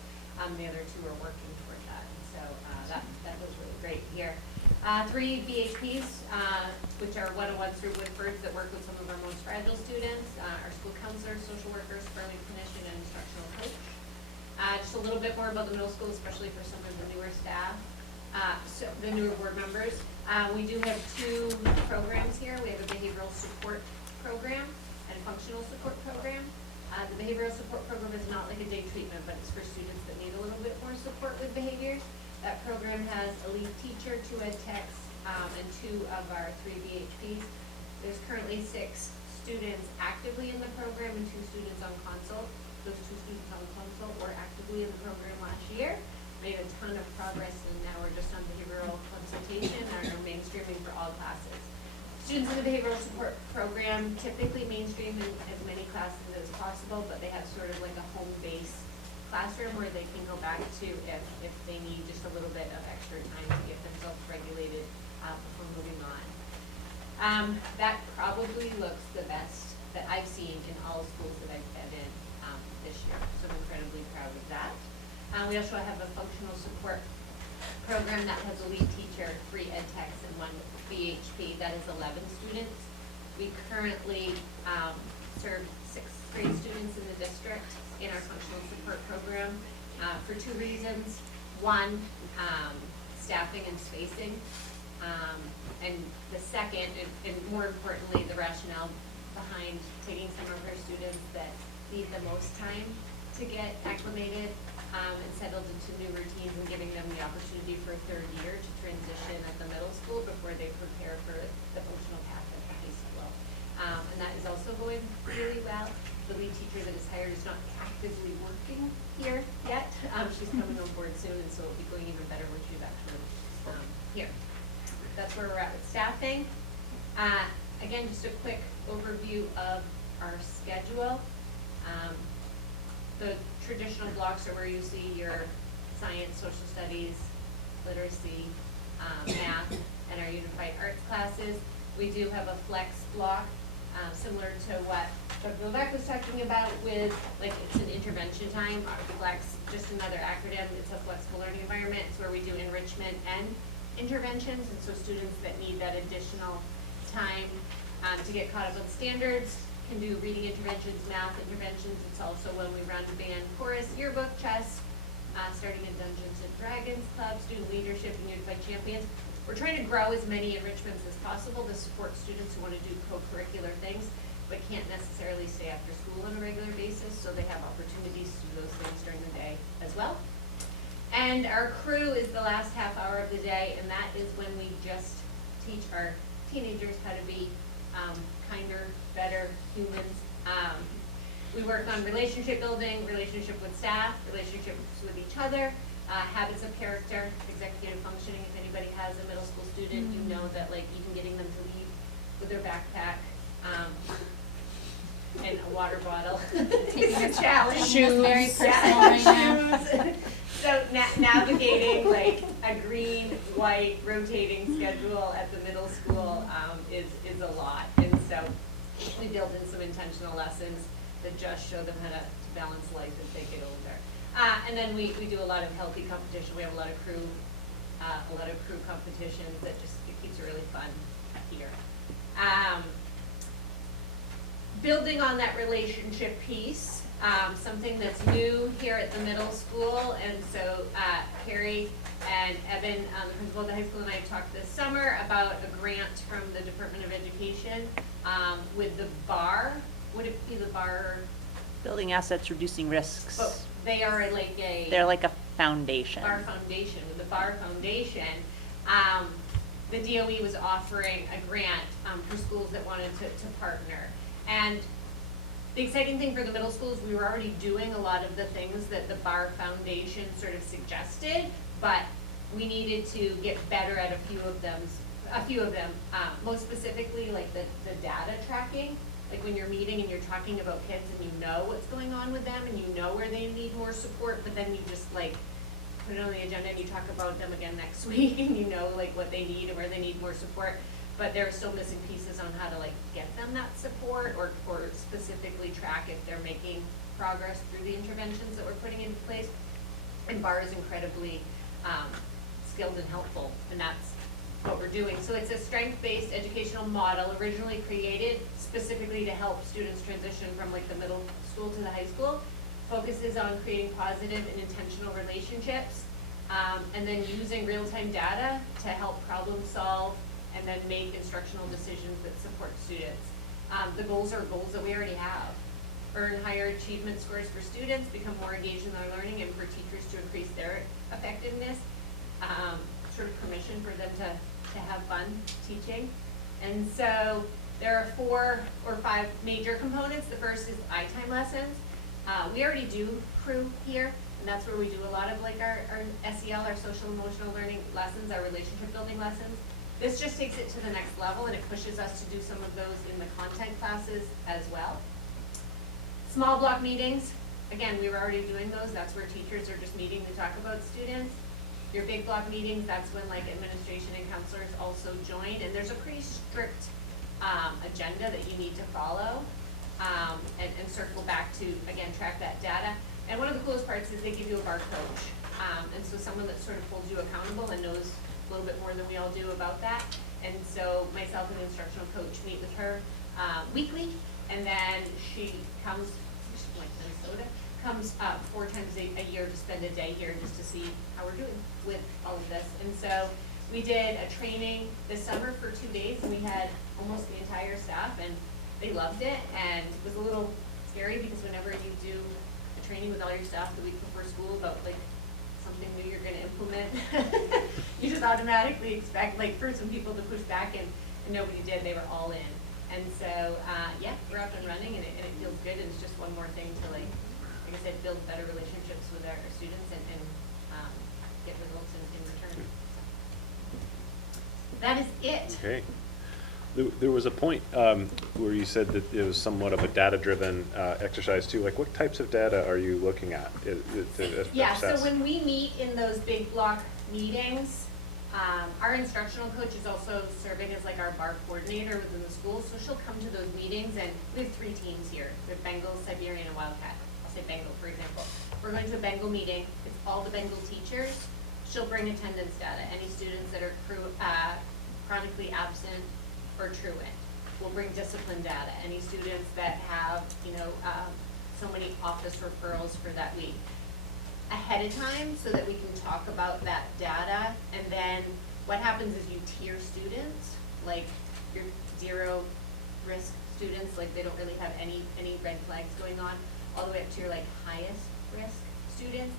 the other 2 are working toward that. And so that was really great here. 3 BHPs, which are one-on-ones through Woodford that work with some of our most fragile students, our school counselors, social workers, Burlington clinician, and instructional coach. Just a little bit more about the middle school, especially for some of the newer staff, so the newer board members. We do have 2 programs here. We have a behavioral support program and a functional support program. The behavioral support program is not like a day treatment, but it's for students that need a little bit more support with behaviors. That program has a lead teacher, 2 ed techs, and 2 of our 3 BHPs. There's currently 6 students actively in the program and 2 students on consult. Those 2 students on consult were actively in the program last year. Made a ton of progress, and now we're just on behavioral consultation and are mainstreaming for all classes. Students in the behavioral support program typically mainstream in as many classes as possible, but they have sort of like a home-based classroom where they can go back to if they need just a little bit of extra time to get themselves regulated before moving on. That probably looks the best that I've seen in all schools that I've been in this year, so I'm incredibly proud of that. We also have a functional support program that has a lead teacher, 3 ed techs, and 1 BHP. That is 11 students. We currently serve 6th grade students in the district in our functional support program for 2 reasons. 1, staffing and spacing. And the second, and more importantly, the rationale behind taking some of her students that need the most time to get acclimated and settled into new routines, and giving them the opportunity for a third year to transition at the middle school before they prepare for the functional path at the high school. And that is also going really well. The lead teacher that is hired is not actively working here yet. She's coming on board soon, and so it'll be going even better when she's actually here. That's where we're at with staffing. Again, just a quick overview of our schedule. The traditional blocks are where you see your science, social studies, literacy, math, and our unified arts classes. We do have a flex block, similar to what Dr. Lebeck was talking about with, like, it's an intervention time. Flex, just another acronym, it's a flexible learning environment. It's where we do enrichment and interventions, and so students that need that additional time to get caught up on standards can do reading interventions, math interventions. It's also when we run band, chorus, yearbook, chess, starting in Dungeons and Dragons Club, student leadership, and unified champions. We're trying to grow as many enrichments as possible to support students who want to do co-curricular things, but can't necessarily stay after school on a regular basis, so they have opportunities to do those things during the day as well. And our crew is the last half hour of the day, and that is when we just teach our teenagers how to be kinder, better humans. We work on relationship building, relationship with staff, relationships with each other, habits of character, executive functioning. If anybody has a middle school student, you know that, like, even getting them to leave with their backpack and a water bottle is a challenge. Shoes. Very personal right now. Shoes. So navigating, like, a green, white, rotating schedule at the middle school is a lot. And so we build in some intentional lessons that just show them how to balance life as they get older. And then we do a lot of healthy competition. We have a lot of crew competitions that just, it keeps it really fun here. Building on that relationship piece, something that's new here at the middle school, and so Carrie and Evan, the principal of the high school, and I talked this summer about a grant from the Department of Education with the BAR. Would it be the BAR? Building assets, reducing risks. Oh, they are like a... They're like a foundation. BAR Foundation. With the BAR Foundation, the DOE was offering a grant for schools that wanted to partner. And the exciting thing for the middle school is we were already doing a lot of the things that the BAR Foundation sort of suggested, but we needed to get better at a few of them. Most specifically, like the data tracking. Like when you're meeting and you're talking about kids and you know what's going on with them and you know where they need more support, but then you just, like, put it on the agenda and you talk about them again next week and you know, like, what they need and where they need more support. But there are still missing pieces on how to, like, get them that support or specifically track if they're making progress through the interventions that we're putting into place. And BAR is incredibly skilled and helpful, and that's what we're doing. So it's a strength-based educational model originally created specifically to help students transition from, like, the middle school to the high school. Focuses on creating positive and intentional relationships, and then using real-time data to help problem solve and then make instructional decisions that support students. The goals are goals that we already have. Earn higher achievement scores for students, become more engaged in their learning, and for teachers to increase their effectiveness. Sort of permission for them to have fun teaching. And so there are 4 or 5 major components. The first is I-time lessons. We already do crew here, and that's where we do a lot of, like, our SEL, our social emotional learning lessons, our relationship building lessons. This just takes it to the next level, and it pushes us to do some of those in the content classes as well. Small block meetings, again, we were already doing those. That's where teachers are just meeting to talk about students. Your big block meetings, that's when, like, administration and counselors also join, and there's a pretty strict agenda that you need to follow and circle back to, again, track that data. And one of the coolest parts is they give you a BAR coach, and so someone that sort of holds you accountable and knows a little bit more than we all do about that. And so myself and the instructional coach meet with her weekly, and then she comes, she's from, like, Minnesota, comes 4 times a year to spend a day here just to see how we're doing with all of this. And so we did a training this summer for 2 days, and we had almost the entire staff, and they loved it, and it was a little scary because whenever you do a training with all your staff the week before school about like something new you're gonna implement, you just automatically expect like for some people to push back, and nobody did. They were all in. And so, yeah, we're up and running, and it feels good, and it's just one more thing to like I said, build better relationships with our students and get results in return. That is it. Okay. There was a point where you said that it was somewhat of a data-driven exercise too. Like, what types of data are you looking at to Yeah, so assess? when we meet in those big block meetings, our instructional coach is also serving as like our bar coordinator within the school. So she'll come to those meetings, and we have 3 teams here. We have Bengal, Siberian, and Wildcat. I'll say Bengal, for example. We're going to a Bengal meeting. It's all the Bengal teachers. She'll bring attendance data. Any students that are chronically absent or truant. We'll bring discipline data. Any students that have, so many office referrals for that week. Ahead of time so that we can talk about that data, and then what happens is you tier students, like your 0 risk students, like they don't really have any red flags going on, all the way up to your like highest risk students,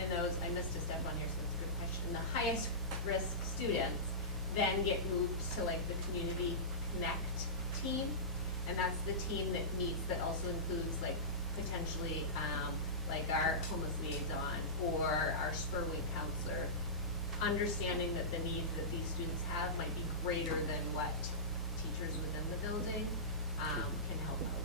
and those, I missed a step on here, so that's a good question. The highest risk students then get moved to like the Community Connect team, and that's the team that meets, that also includes like potentially like our homeless liaison or our spur week counselor, understanding that the needs that these students have might be greater than what teachers within the building can help out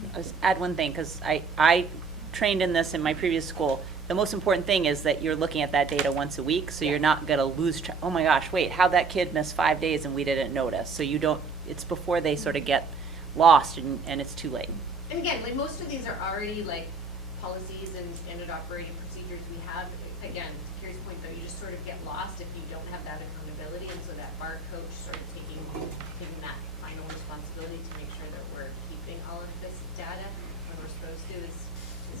with. I'll just add one thing, because I trained in this in my previous school. The most important thing is that you're looking at that data once a week, so you're not going to lose track. Oh my gosh, wait, how'd that kid miss 5 days and we didn't notice? So you don't, it's before they sort of get lost and it's too late. And again, like most of these are already like policies and standard operating procedures we have. Again, to Carrie's point though, you just sort of get lost if you don't have that accountability, and so that bar coach sort of taking that final responsibility to make sure that we're keeping all of this data when we're supposed to is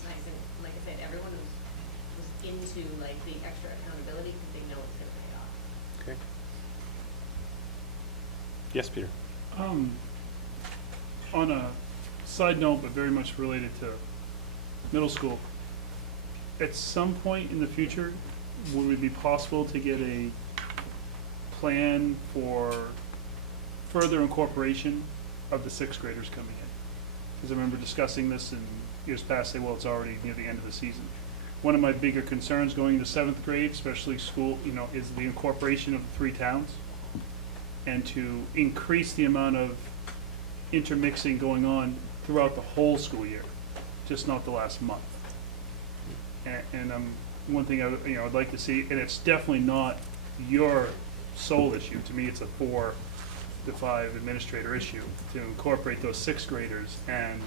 nice. And like I said, everyone was into like the extra accountability because they know it's gonna pay off. Okay. Yes, Peter. On a side note, but very much related to middle school, at some point in the future, would it be possible to get a plan for further incorporation of the 6th graders coming in? Because I remember discussing this in years past, say, well, it's already near the end of the season. One of my bigger concerns going into 7th grade, especially school, is the incorporation of the 3 towns, and to increase the amount of intermixing going on throughout the whole school year, just not the last month. And one thing I'd like to see, and it's definitely not your sole issue. To me, it's a 4 to 5 administrator issue to incorporate those 6th graders and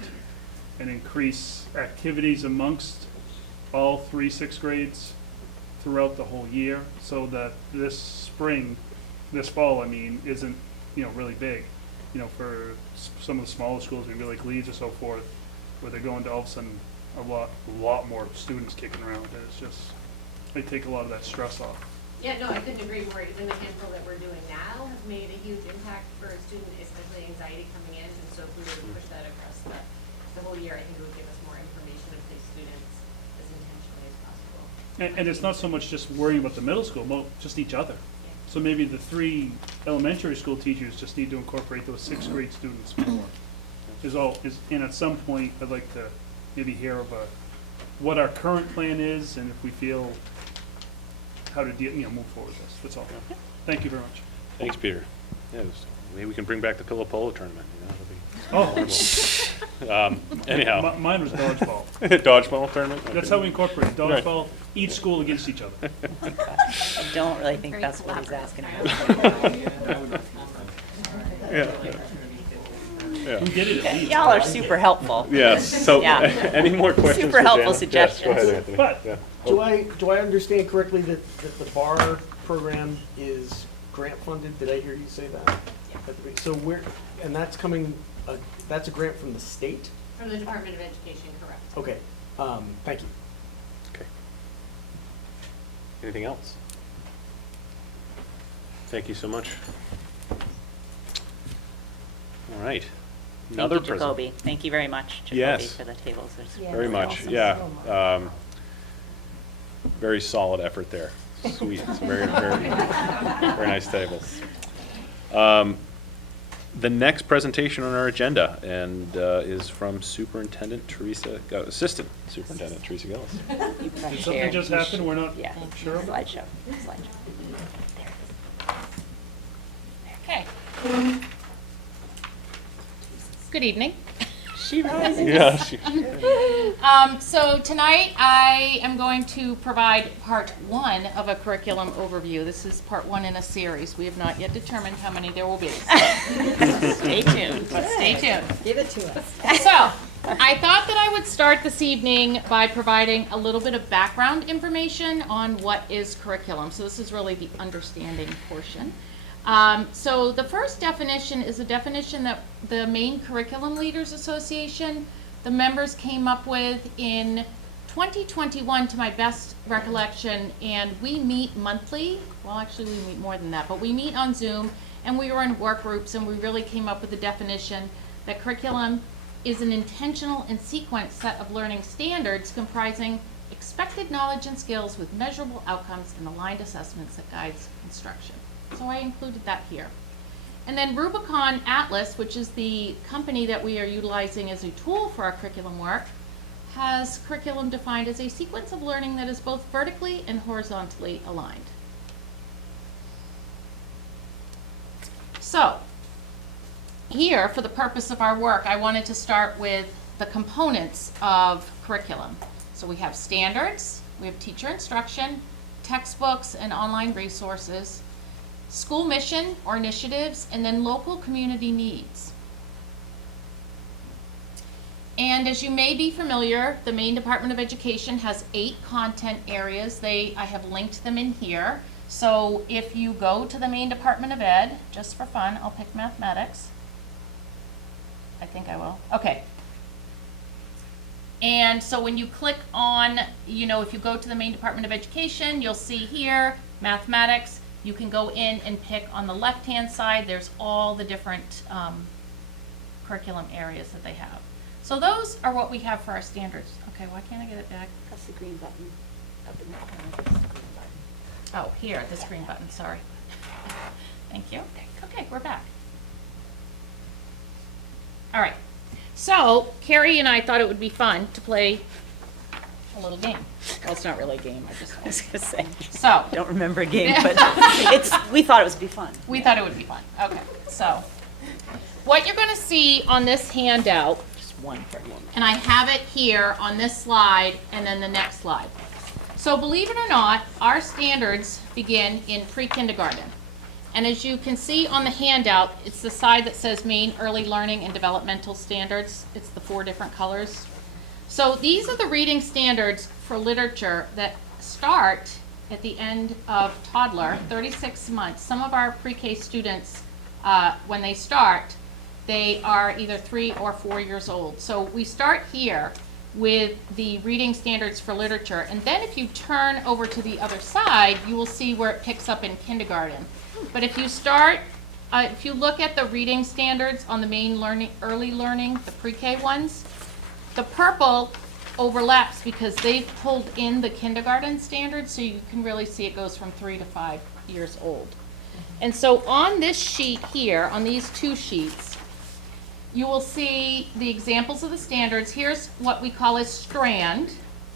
increase activities amongst all 3 6th grades throughout the whole year, so that this fall, isn't really big. For some of the smaller schools, maybe like Leeds or so forth, where they're going to all of a sudden a lot more students kicking around, and it's just, they take a lot of that stress off. Yeah, no, I couldn't agree more. Even the handful that we're doing now has made a huge impact for a student, especially anxiety coming in. And so if we were to push that across the whole year, I think it would give us more information of these students as intentionally as possible. And it's not so much just worrying about the middle school, just each other. So maybe the 3 elementary school teachers just need to incorporate those 6th grade students more. And at some point, I'd like to maybe hear of what our current plan is, and if we feel how to move forward with this. That's all. Thank you very much. Thanks, Peter. Yeah, maybe we can bring back the pillow polo tournament. Anyhow. Mine was dodgeball. Dodgeball tournament? Okay. That's how we incorporate dodgeball, each school against each other. I don't really think that's what he's asking about. Yeah. Yeah. Who did it at Leeds? Y'all are super helpful. Yes, so Yeah. any more questions Super for helpful Janet? Yes, go ahead, suggestions. Anthony. But- Yeah. Do I understand correctly that the bar program is grant funded? Did I hear you say that? So and that's coming, that's a grant from the state? From the Department of Education, correct. Okay, thank you. Okay. Anything else? Thank you so much. All right. Thank Another you, present. Jacoby. Thank you very much, Jacoby, Yes. for the tables. There's Yeah, Very that's much, awesome. yeah. So much. Very solid effort there. Sweet, it's very, very, very nice tables. The next presentation on our agenda and is from Superintendent Teresa, Assistant Superintendent Teresa Gillis. You press Did something share. just happen? We're not Yeah, sure about? slideshow, slideshow. Okay. Good evening. She rises. Yeah. she- So tonight I am going to provide part one of a curriculum overview. This is part one in a series. We have not yet determined how many there will be. Stay tuned. But stay tuned. Give it to us. So, I thought that I would start this evening by providing a little bit of background information on what is curriculum. So this is really the understanding portion. So the first definition is a definition that the Maine Curriculum Leaders Association, the members came up with in 2021 to my best recollection, and we meet monthly. Well, actually we meet more than that, but we meet on Zoom, and we were in work groups, and we really came up with a definition that curriculum is an intentional and sequenced set of learning standards comprising expected knowledge and skills with measurable outcomes and aligned assessments that guides instruction. So I included that here. And then Rubicon Atlas, which is the company that we are utilizing as a tool for our curriculum work, has curriculum defined as a sequence of learning that is both vertically and horizontally aligned. So, here, for the purpose of our work, I wanted to start with the components of curriculum. So we have standards, we have teacher instruction, textbooks and online resources, school mission or initiatives, and then local community needs. And as you may be familiar, the Maine Department of Education has 8 content areas. I have linked them in here. So if you go to the Maine Department of Ed, just for fun, I'll pick mathematics. I think I will. Okay. And so when you click on, if you go to the Maine Department of Education, you'll see here, mathematics. You can go in and pick on the left-hand side. There's all the different curriculum areas that they have. So those are what we have for our standards. Okay, why can't I get it back? Press the green button up in the corner. Press the green button. Oh, here, this green button, sorry. Thank you. Okay, we're back. All right. So, Carrie and I thought it would be fun to play a little game. Well, it's not really a game, I was gonna say. So, Don't remember a game, but we thought it would be fun. we thought it would be fun. Okay, so, what you're going to see on this handout, Just one for a moment. and I have it here on this slide and then the next slide. So believe it or not, our standards begin in pre-kindergarten. And as you can see on the handout, it's the side that says Maine Early Learning and Developmental Standards. It's the 4 different colors. So these are the reading standards for literature that start at the end of toddler, 36 months. Some of our pre-K students, when they start, they are either 3 or 4 years old. So we start here with the reading standards for literature. And then if you turn over to the other side, you will see where it picks up in kindergarten. But if you start, if you look at the reading standards on the Maine Early Learning, the pre-K ones, the purple overlaps because they've pulled in the kindergarten standards, so you can really see it goes from 3 to 5 years old. And so on this sheet here, on these 2 sheets, you will see the examples of the standards. Here's what we call a strand.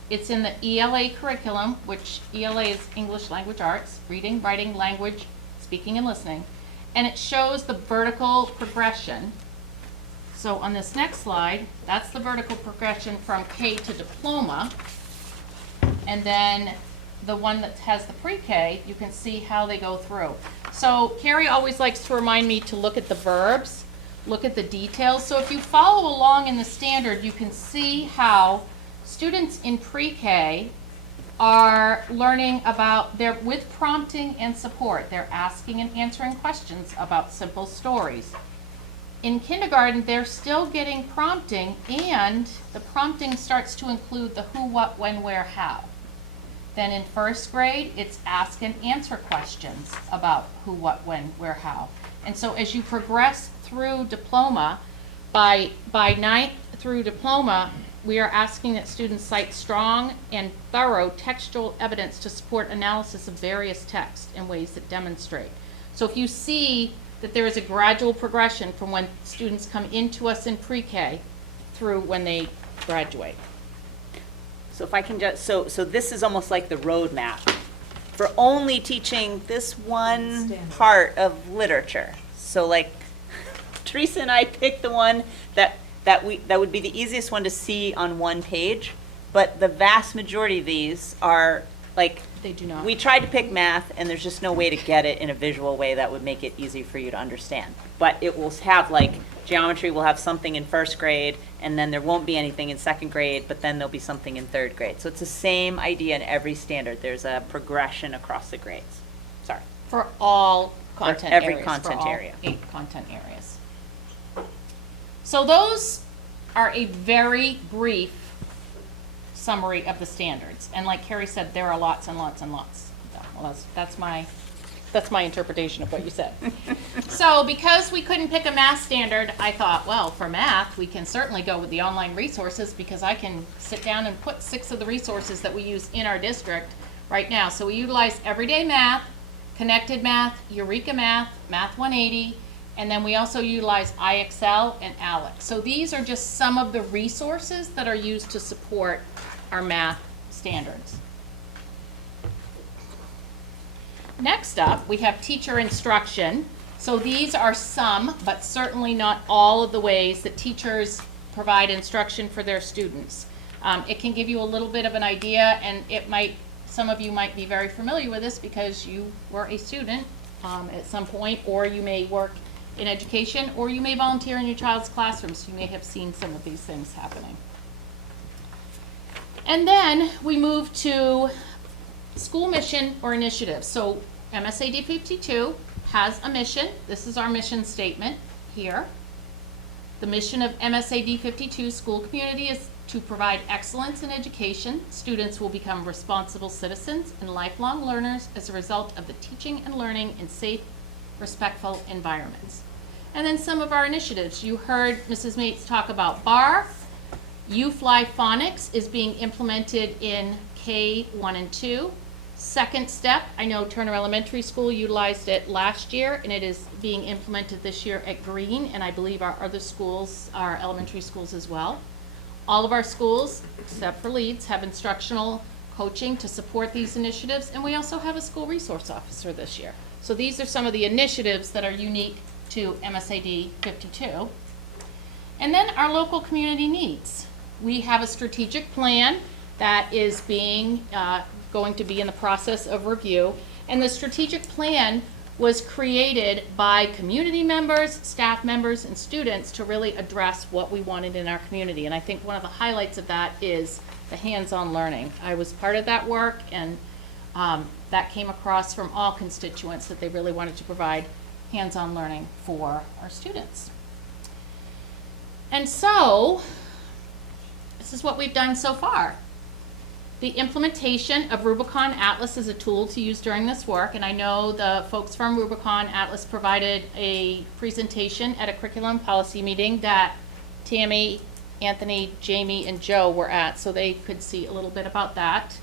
It's in the ELA curriculum, which ELA is English Language Arts, reading, writing, language, speaking, and listening. And it shows the vertical progression. So on this next slide, that's the vertical progression from K to diploma. And then the one that has the pre-K, you can see how they go through. So Carrie always likes to remind me to look at the verbs, look at the details. So if you follow along in the standard, you can see how students in pre-K are learning about with prompting and support. They're asking and answering questions about simple stories. In kindergarten, they're still getting prompting, and the prompting starts to include the who, what, when, where, how. Then in first grade, it's ask and answer questions about who, what, when, where, how. And so as you progress through diploma, by ninth through diploma, we are asking that students cite strong and thorough textual evidence to support analysis of various texts in ways that demonstrate. So if you see that there is a gradual progression from when students come into us in pre-K through when they graduate. So if I can just, so this is almost like the roadmap for only teaching this one part of literature. So like Teresa and I picked the one that would be the easiest one to see on one page, but the vast majority of these are like, They do not. we tried to pick math and there's just no way to get it in a visual way that would make it easy for you to understand. But it will have like, geometry will have something in first grade and then there won't be anything in second grade, but then there'll be something in third grade. So it's the same idea in every standard. There's a progression across the grades. Sorry. For all content every areas. content for all area. 8 content areas. So those are a very brief summary of the standards. And like Carrie said, there are lots and lots and lots. Well, that's my interpretation of what you said. So because we couldn't pick a math standard, I thought, well, for math, we can certainly go with the online resources because I can sit down and put 6 of the resources that we use in our district right now. So we utilize Everyday Math, Connected Math, Eureka Math, Math 180, and then we also utilize IXL and ALEC. So these are just some of the resources that are used to support our math standards. Next up, we have teacher instruction. So these are some, but certainly not all of the ways that teachers provide instruction for their students. It can give you a little bit of an idea, and some of you might be very familiar with this because you were a student at some point, or you may work in education, or you may volunteer in your child's classroom, so you may have seen some of these things happening. And then we move to school mission or initiative. So MSAD52 has a mission. This is our mission statement here. The mission of MSAD52 school community is to provide excellence in education. Students will become responsible citizens and lifelong learners as a result of the teaching and learning in safe, respectful environments. And then some of our initiatives. You heard Mrs. Mates talk about BAR. You Fly Phonics is being implemented in K1 and 2. Second step, I know Turner Elementary School utilized it last year, and it is being implemented this year at Green, and I believe our other schools, our elementary schools as well. All of our schools, except for Leeds, have instructional coaching to support these initiatives, and we also have a school resource officer this year. So these are some of the initiatives that are unique to MSAD 52. And then our local community needs. We have a strategic plan that is going to be in the process of review, and the strategic plan was created by community members, staff members, and students to really address what we wanted in our community. And I think one of the highlights of that is the hands-on learning. I was part of that work, and that came across from all constituents that they really wanted to provide hands-on learning for our students. And so, this is what we've done so far. The implementation of Rubicon Atlas is a tool to use during this work, and I know the folks from Rubicon Atlas provided a presentation at a curriculum policy meeting that Tammy, Anthony, Jamie, and Joe were at, so they could see a little bit about that.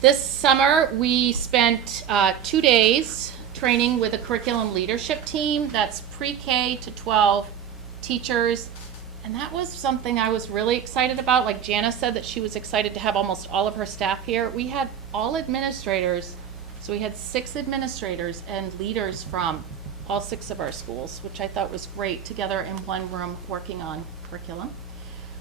This summer, we spent 2 days training with a curriculum leadership team that's pre-K to 12 teachers. And that was something I was really excited about. Like Jana said that she was excited to have almost all of her staff here. We had all administrators, so we had 6 administrators and leaders from all 6 of our schools, which I thought was great, together in one room working on curriculum.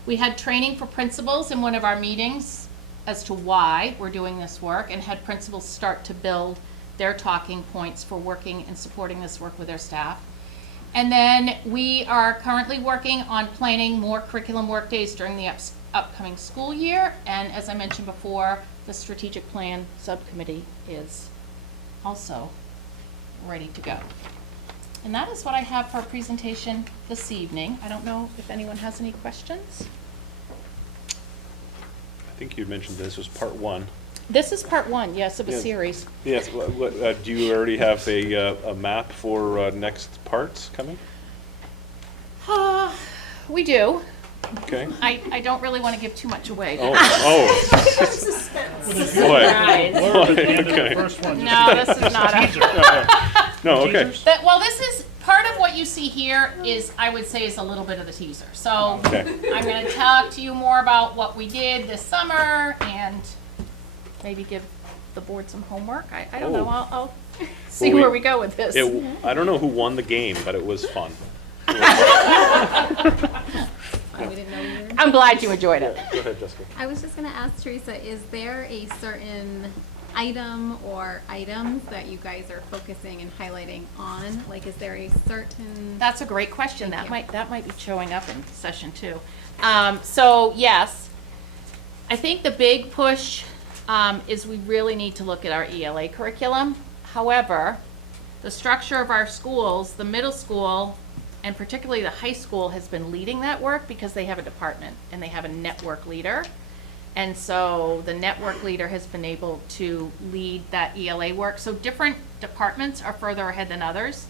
We had training for principals in one of our meetings as to why we're doing this work, and had principals start to build their talking points for working and supporting this work with their staff. And then we are currently working on planning more curriculum work days during the upcoming school year. And as I mentioned before, the strategic plan subcommittee is also ready to go. And that is what I have for a presentation this evening. I don't know if anyone has any questions. I think you mentioned this was part 1. This is part one, yes, of a Yes. series. Yes, do you already have a map for next parts coming? We do. Okay. I don't really want to give too much away. Oh, boy. Blurb at the end of the Okay. first one. No, this is not a. No, okay. Teasers? Well, this is, part of what you see here is, I would say, is a little bit of the teaser. So Okay. I'm going to talk to you more about what we did this summer and maybe give the board some homework. I don't know. Oh. I'll see Well, where we go with this. I don't know who won the game, but it was fun. I'm glad you enjoyed it. Go ahead, Jessica. I was just gonna ask Teresa, is there a certain item or items that you guys are focusing and highlighting on? Like, is there a certain? That's a great question. Thank That might be showing up in session two. So yes, I think the big push is we really need to look at our ELA curriculum. However, the structure of our schools, the middle school, and particularly the high school, has been leading that work because they have a department and they have a network leader. And so the network leader has been able to lead that ELA work. So different departments are further ahead than others.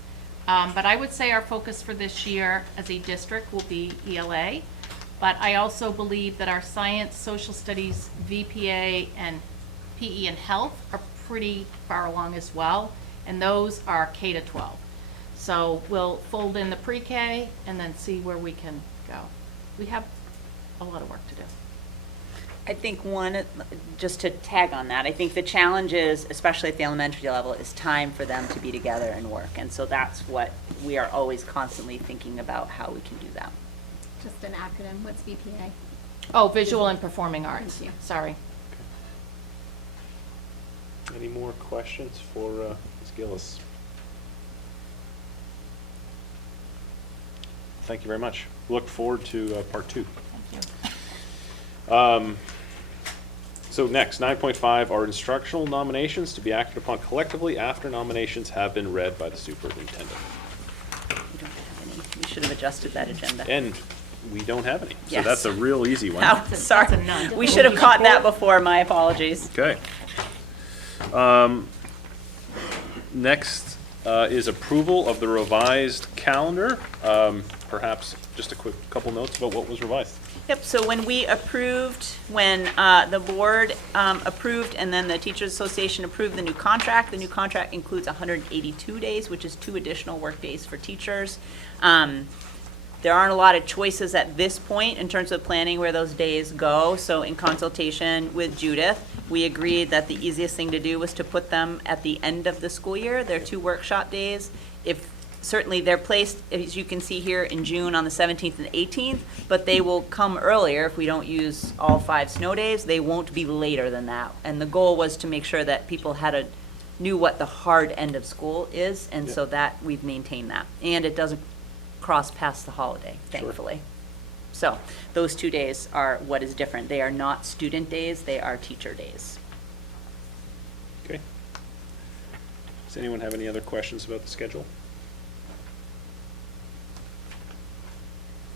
But I would say our focus for this year as a district will be ELA. But I also believe that our science, social studies, VPA, and PE and health are pretty far along as well. And those are K to 12. So we'll fold in the pre-K and then see where we can go. We have a lot of work to do. I think just to tag on that, I think the challenge is, especially at the elementary level, is time for them to be together and work. And so that's what we are always constantly thinking about, how we can do that. Just an acronym, what's VPA? Oh, visual and performing arts. Thank you. Sorry. Any more questions for Ms. Gillis? Thank you very much. Look forward to part two. Thank you. So next, 9.5 are instructional nominations to be acted upon collectively after nominations have been read by the superintendent. We don't have any. We should have adjusted that agenda. And we don't have any. So Yes. that's a real easy one. Oh, sorry. that's a none. We should have caught that before. My apologies. Okay. Next is approval of the revised calendar. Perhaps just a quick couple notes about what was revised. Yep, so when we approved, when the board approved and then the Teachers Association approved the new contract includes 182 days, which is 2 additional work days for teachers. There aren't a lot of choices at this point in terms of planning where those days go. So in consultation with Judith, we agreed that the easiest thing to do was to put them at the end of the school year. They're 2 workshop days. Certainly they're placed, as you can see here, in June on the 17th and 18th, but they will come earlier if we don't use all 5 snow days. They won't be later than that. And the goal was to make sure that people knew what the hard end of school is, and so that we've maintained that. And it doesn't cross past the holiday, thankfully. So those 2 days are what is different. They are not student days, they are teacher days. Okay. Does anyone have any other questions about the schedule?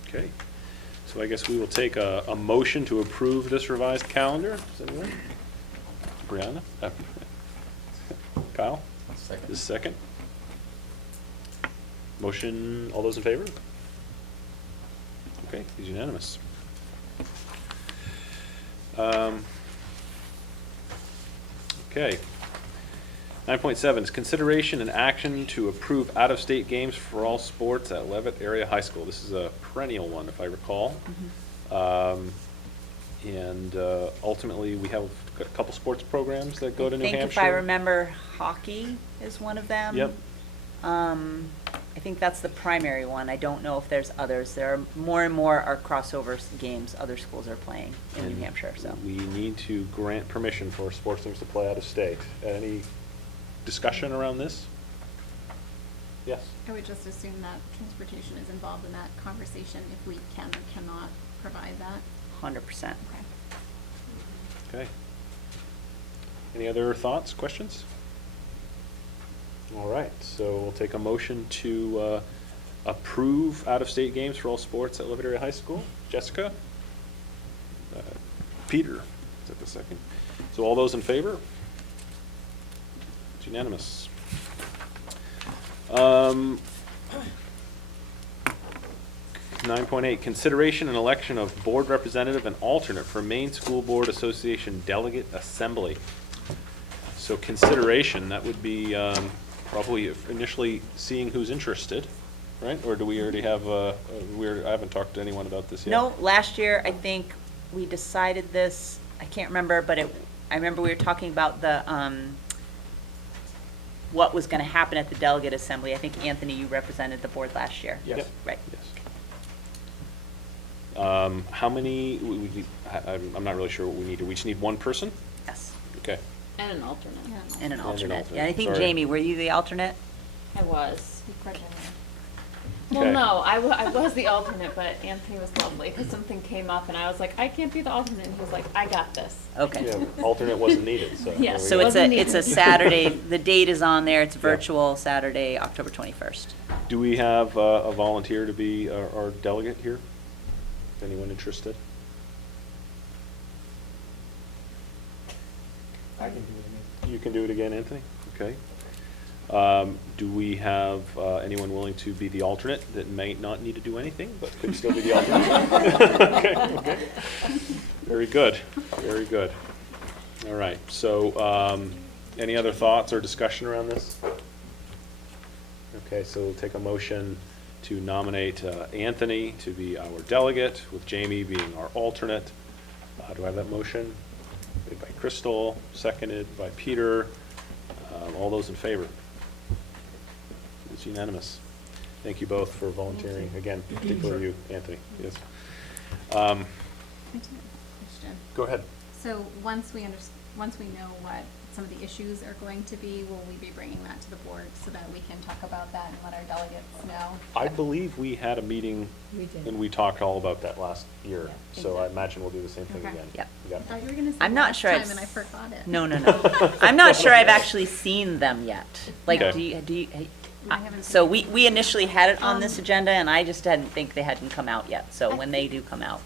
Okay. So I guess we will take a motion to approve this revised calendar. Is anyone? Brianna? Kyle? Second. This is second. Motion, all those in favor? Okay, it's unanimous. Okay. 9.7 is consideration and action to approve out-of-state games for all sports at Leavitt Area High School. This is a perennial one, if I recall. And ultimately, we have a couple sports programs that go to New I think Hampshire. if I remember, hockey is one of them. Yep. I think that's the primary one. I don't know if there's others. There are more and more are crossover games other schools are playing in New Hampshire, so. We need to grant permission for sports teams to play out of state. Any discussion around this? Yes? I would just assume that transportation is involved in that conversation if we can or cannot provide that. 100%. Okay. Okay. Any other thoughts, questions? All right, so we'll take a motion to approve out-of-state games for all sports at Leavitt Area High School. Jessica? Peter, is that the second? So all those in favor? It's unanimous. 9.8, consideration and election of board representative and alternate for Maine School Board Association Delegate Assembly. So consideration, that would be probably initially seeing who's interested, right? Or do we already have, I haven't talked to anyone about this yet. No, last year, I think we decided this, I can't remember, but I remember we were talking about the, what was gonna happen at the delegate assembly. I think, Anthony, you represented the board last year. Yes. Right. Yes. How many, I'm not really sure what we need. Do we just need one person? Yes, Okay. And an alternate. and an alternate. alternate, Yeah, I think, sorry. Jamie, were you the alternate? I was. Okay. Well, no, I was the alternate, but Anthony was lovely, because something came up and I was like, I can't be the alternate, and he was like, I got this. Okay. Yeah, alternate wasn't needed, so. Yes. there So we go. it's a Saturday, the date is on there, it's virtual, Saturday, October 21st. Do we have a volunteer to be our delegate here? Anyone interested? I can do it again. You can do it again, Anthony? Okay. Do we have anyone willing to be the alternate that may not need to do anything, but could still be the alternate? Okay, okay. Very good, very good. All right, so any other thoughts or discussion around this? Okay, so we'll take a motion to nominate Anthony to be our delegate, with Jamie being our alternate. Do I have that motion? Made by Crystal, seconded by Peter. All those in favor? It's unanimous. Thank you both for volunteering, again, particularly you, Anthony, yes. Question. Go ahead. So once we know what some of the issues are going to be, will we be bringing that to the board so that we can talk about that and let our delegates know? I believe we had a meeting We did. and we talked all about that last year, Yeah, so I imagine we'll do the same thing Okay. again. Yep. Yeah. I thought you were gonna say I'm not last sure time I've and I forgot it. No, no, no. I'm not sure I've actually seen them yet. Like, Okay. do you, I haven't so seen we initially had it on this agenda, and I just didn't think they hadn't come out yet, so when they do come out.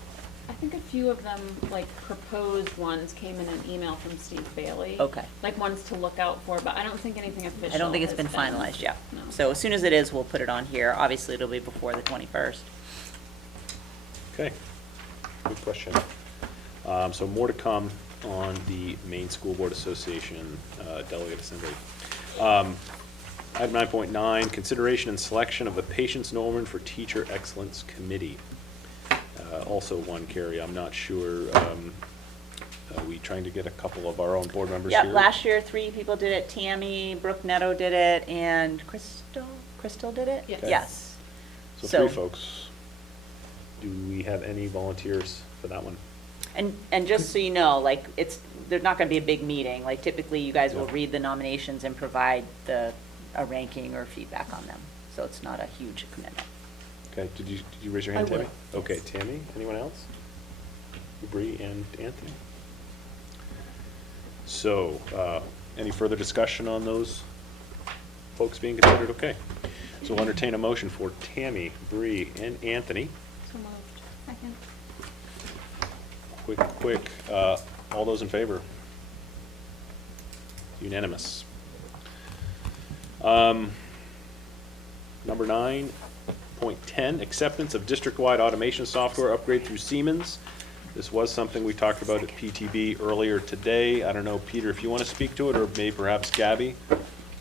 I think a few of them, like proposed ones, came in an email from Steve Bailey. Okay. Like ones to look out for, but I don't think anything official I don't think it's has been finalized yet. No. So as soon as it is, we'll put it on here. Obviously, it'll be before the 21st. Okay, good question. So more to come on the Maine School Board Association Delegate Assembly. Item 9.9, consideration and selection of the Patience Norman for Teacher Excellence Committee. Also one, Carrie, I'm not sure, are we trying to get a couple of our own board members Yeah, here? last year, 3 people did it. Tammy, Brooke Netto did it, and Crystal did it? Yes. Yes. So 3 folks. Do we have any volunteers for that one? And just so you know, like, there's not gonna be a big meeting. Like, typically, you guys will Yeah. read the nominations and provide a ranking or feedback on them. So it's not a huge commitment. Okay, did you raise your hand, I Tammy? will, Okay, Tammy, anyone else? Bree and Anthony? So, any further discussion on those folks being considered? Okay. So we'll entertain a motion for Tammy, Bree, and Anthony. So moved. Second. Quick, all those in favor? Unanimous. Number 9.10, acceptance of district-wide automation software upgrade through Siemens. This was something we talked about at PTB earlier today. I don't know, Peter, if you want to speak to it, or maybe perhaps Gabby?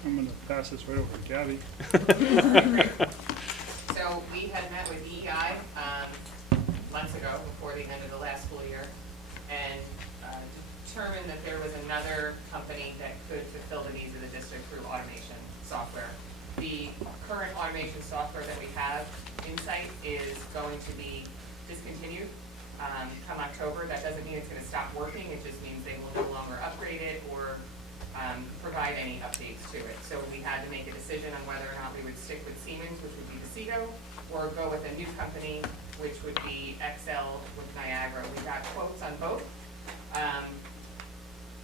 I'm gonna pass this right over to Gabby. So we had met with EEI months ago, before the end of the last school year, and determined that there was another company that could fulfill the needs of the district through automation software. The current automation software that we have, Insight, is going to be discontinued come October. That doesn't mean it's going to stop working, it just means they will no longer upgrade it or provide any updates to it. So we had to make a decision on whether or not we would stick with Siemens, which would be Vecito, or go with a new company, which would be Excel with Niagara. We got quotes on both.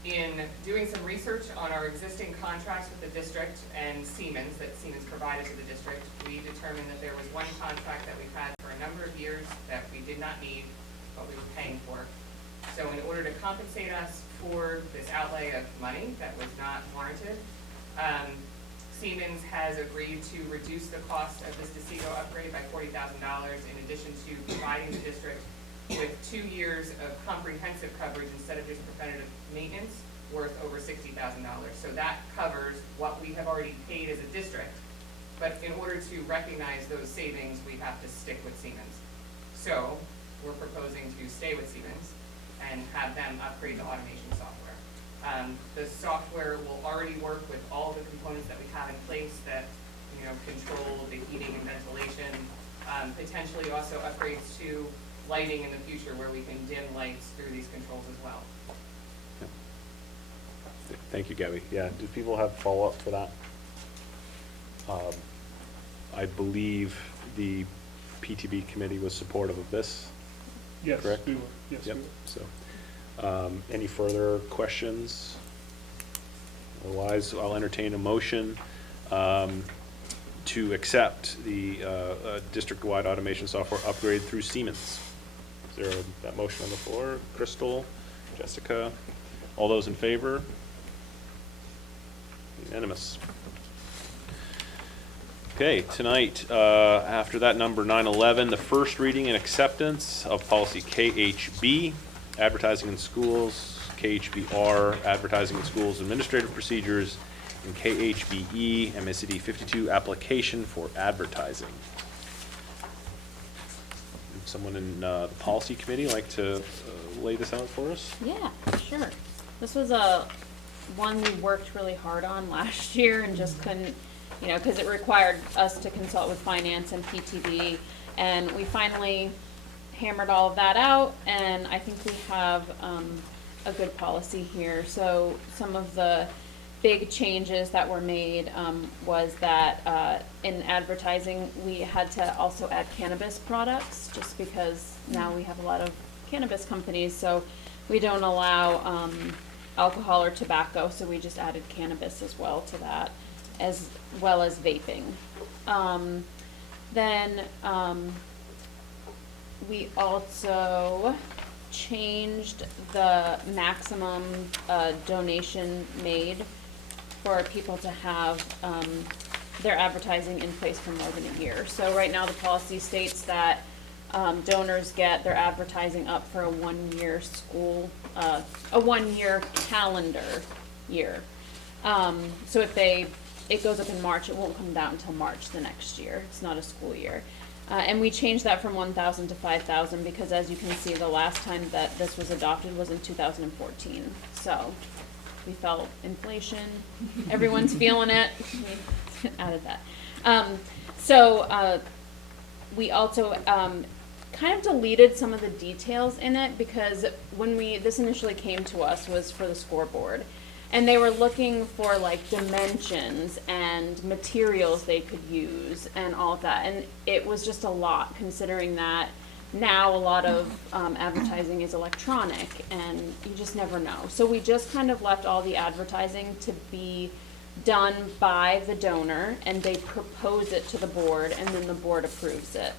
In doing some research on our existing contracts with the district and Siemens, that Siemens provided to the district, we determined that there was one contract that we've had for a number of years that we did not need, but we were paying for. So in order to compensate us for this outlay of money that was not warranted. Siemens has agreed to reduce the cost of this DeSigo upgrade by $40,000 in addition to providing the district with 2 years of comprehensive coverage instead of just preventative maintenance worth over $60,000. So that covers what we have already paid as a district. But in order to recognize those savings, we have to stick with Siemens. So we're proposing to stay with Siemens and have them upgrade the automation software. The software will already work with all the components that we have in place that, you know, control the heating and ventilation. Potentially also upgrades to lighting in the future where we can dim lights through these controls as well. Thank you, Gabby. Yeah, do people have follow-up for that? I believe the PTB committee was supportive of this. Yes, correct? we were. Yes, Yep. we were. So, any further questions? Otherwise, I'll entertain a motion to accept the district-wide automation software upgrade through Siemens. Is there that motion on the floor? Crystal, Jessica, all those in favor? Unanimous. Okay, tonight, after that, number 911, the first reading and acceptance of policy KHB, advertising in schools, KHBR, advertising in schools, administrative procedures, and KHBE, MSAD52, application for advertising. Would someone in the policy committee like to lay this out for us? Yeah, sure. This was one we worked really hard on last year and just couldn't, you know, because it required us to consult with finance and PTB, and we finally hammered all of that out, and I think we have a good policy here. So some of the big changes that were made was that in advertising we had to also add cannabis products, just because now we have a lot of cannabis companies, so we don't allow alcohol or tobacco, so we just added cannabis as well to that, as well as vaping. Then we also changed the maximum donation made for people to have their advertising in place for more than a year. So right now the policy states that donors get their advertising up for a 1 year school, a 1 year calendar year. So if it goes up in March, it won't come down until March the next year. It's not a school year. And we changed that from 1,000 to 5,000 because, as you can see, the last time that this was adopted was in 2014. So we felt inflation. Everyone's feeling it. We added that. We also kind of deleted some of the details in it because when this initially came to us was for the scoreboard. And they were looking for like dimensions and materials they could use and all of that. And it was just a lot, considering that now a lot of advertising is electronic and you just never know. So we just kind of left all the advertising to be done by the donor, and they propose it to the board, and then the board approves it.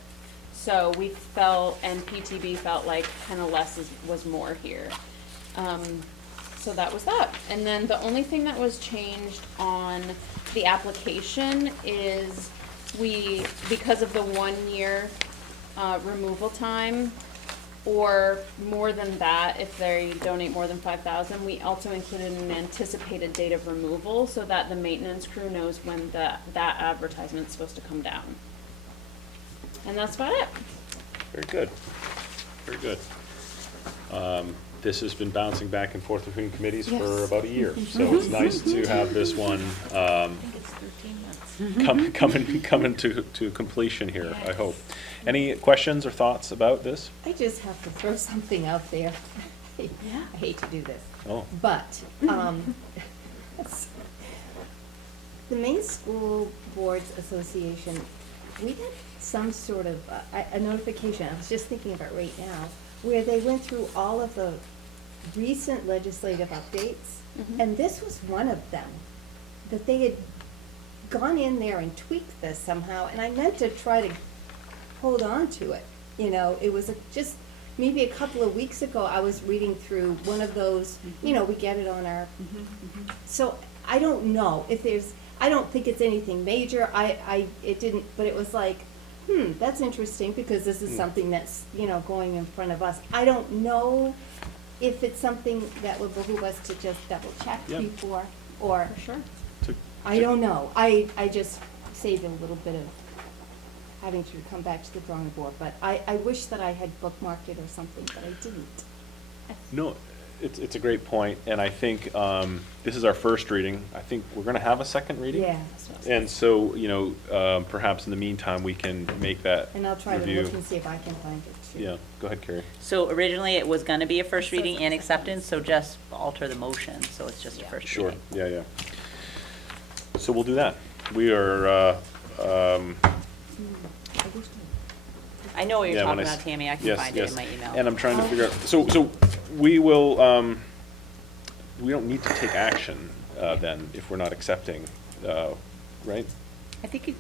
So we felt, and PTB felt like kind of less was more here. So that was that. And then the only thing that was changed on the application is because of the 1 year removal time, or more than that, if they donate more than 5,000, we also included an anticipated date of removal so that the maintenance crew knows when that advertisement's supposed to come down. And that's about it. Very good. Very good. This has been bouncing back and forth between committees for about a year, so it's nice to have this one I think it's 13 months. coming to completion here, I hope. Any questions or thoughts about this? I just have to throw something out there. I hate to do this. Oh. But, the Maine School Boards Association, we had some sort of, a notification, I was just thinking of it right now, where they went through all of the recent legislative updates, and this was one of them, that they had gone in there and tweaked this somehow, and I meant to try to hold on to it. You know, it was just maybe a couple of weeks ago, I was reading through one of those, you know, we get it on our, so I don't know if there's, I don't think it's anything major, it didn't, but it was like, that's interesting, because this is something that's, you know, going in front of us. I don't know if it's something that would behoove us to just double check Yep. before, or. Sure. I don't know. I just saved a little bit of having to come back to the drawing board, but I wish that I had bookmarked it or something, but I didn't. No, it's a great point, and I think this is our first reading. I think we're going to have a second reading. Yeah. And so, you know, perhaps in the meantime, we can make that And I'll try review. to look and see if I can find it too. Yeah, go ahead, Carrie. So originally, it was gonna be a first reading and acceptance, so just alter the motion, so it's just a first Sure, reading. yeah. So we'll do that. We are, I know what you're yeah, when talking I about, s- Tammy, I can yes, find it yes. in my email. And I'm trying to figure out, so we will, we don't need to take action then if we're not accepting, right? I think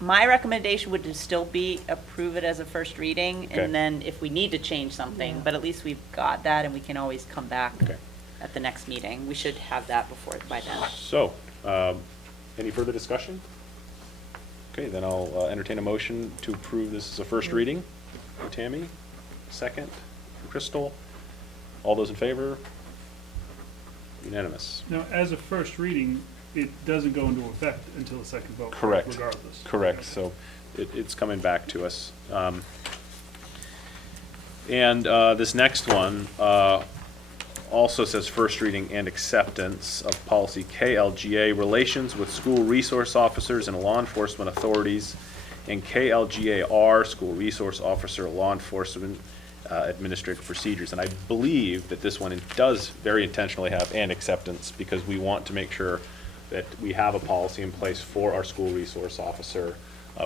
my recommendation would still be approve it as a first reading, Okay. and then if we need to change something, but at least we've got that, and we can always come back Okay. at the next meeting. We should have that by then. So, any further discussion? Okay, then I'll entertain a motion to approve this as a first reading. For Tammy, second, for Crystal. All those in favor? Unanimous. Now, as a first reading, it doesn't go into effect until the second vote. Correct. Regardless. Correct, so it's coming back to us. And this next one also says first reading and acceptance of policy KLGA, relations with school resource officers and law enforcement authorities, and KLGAR, school resource officer, law enforcement administrative procedures. And I believe that this one does very intentionally have an acceptance, because we want to make sure that we have a policy in place for our school resource officer,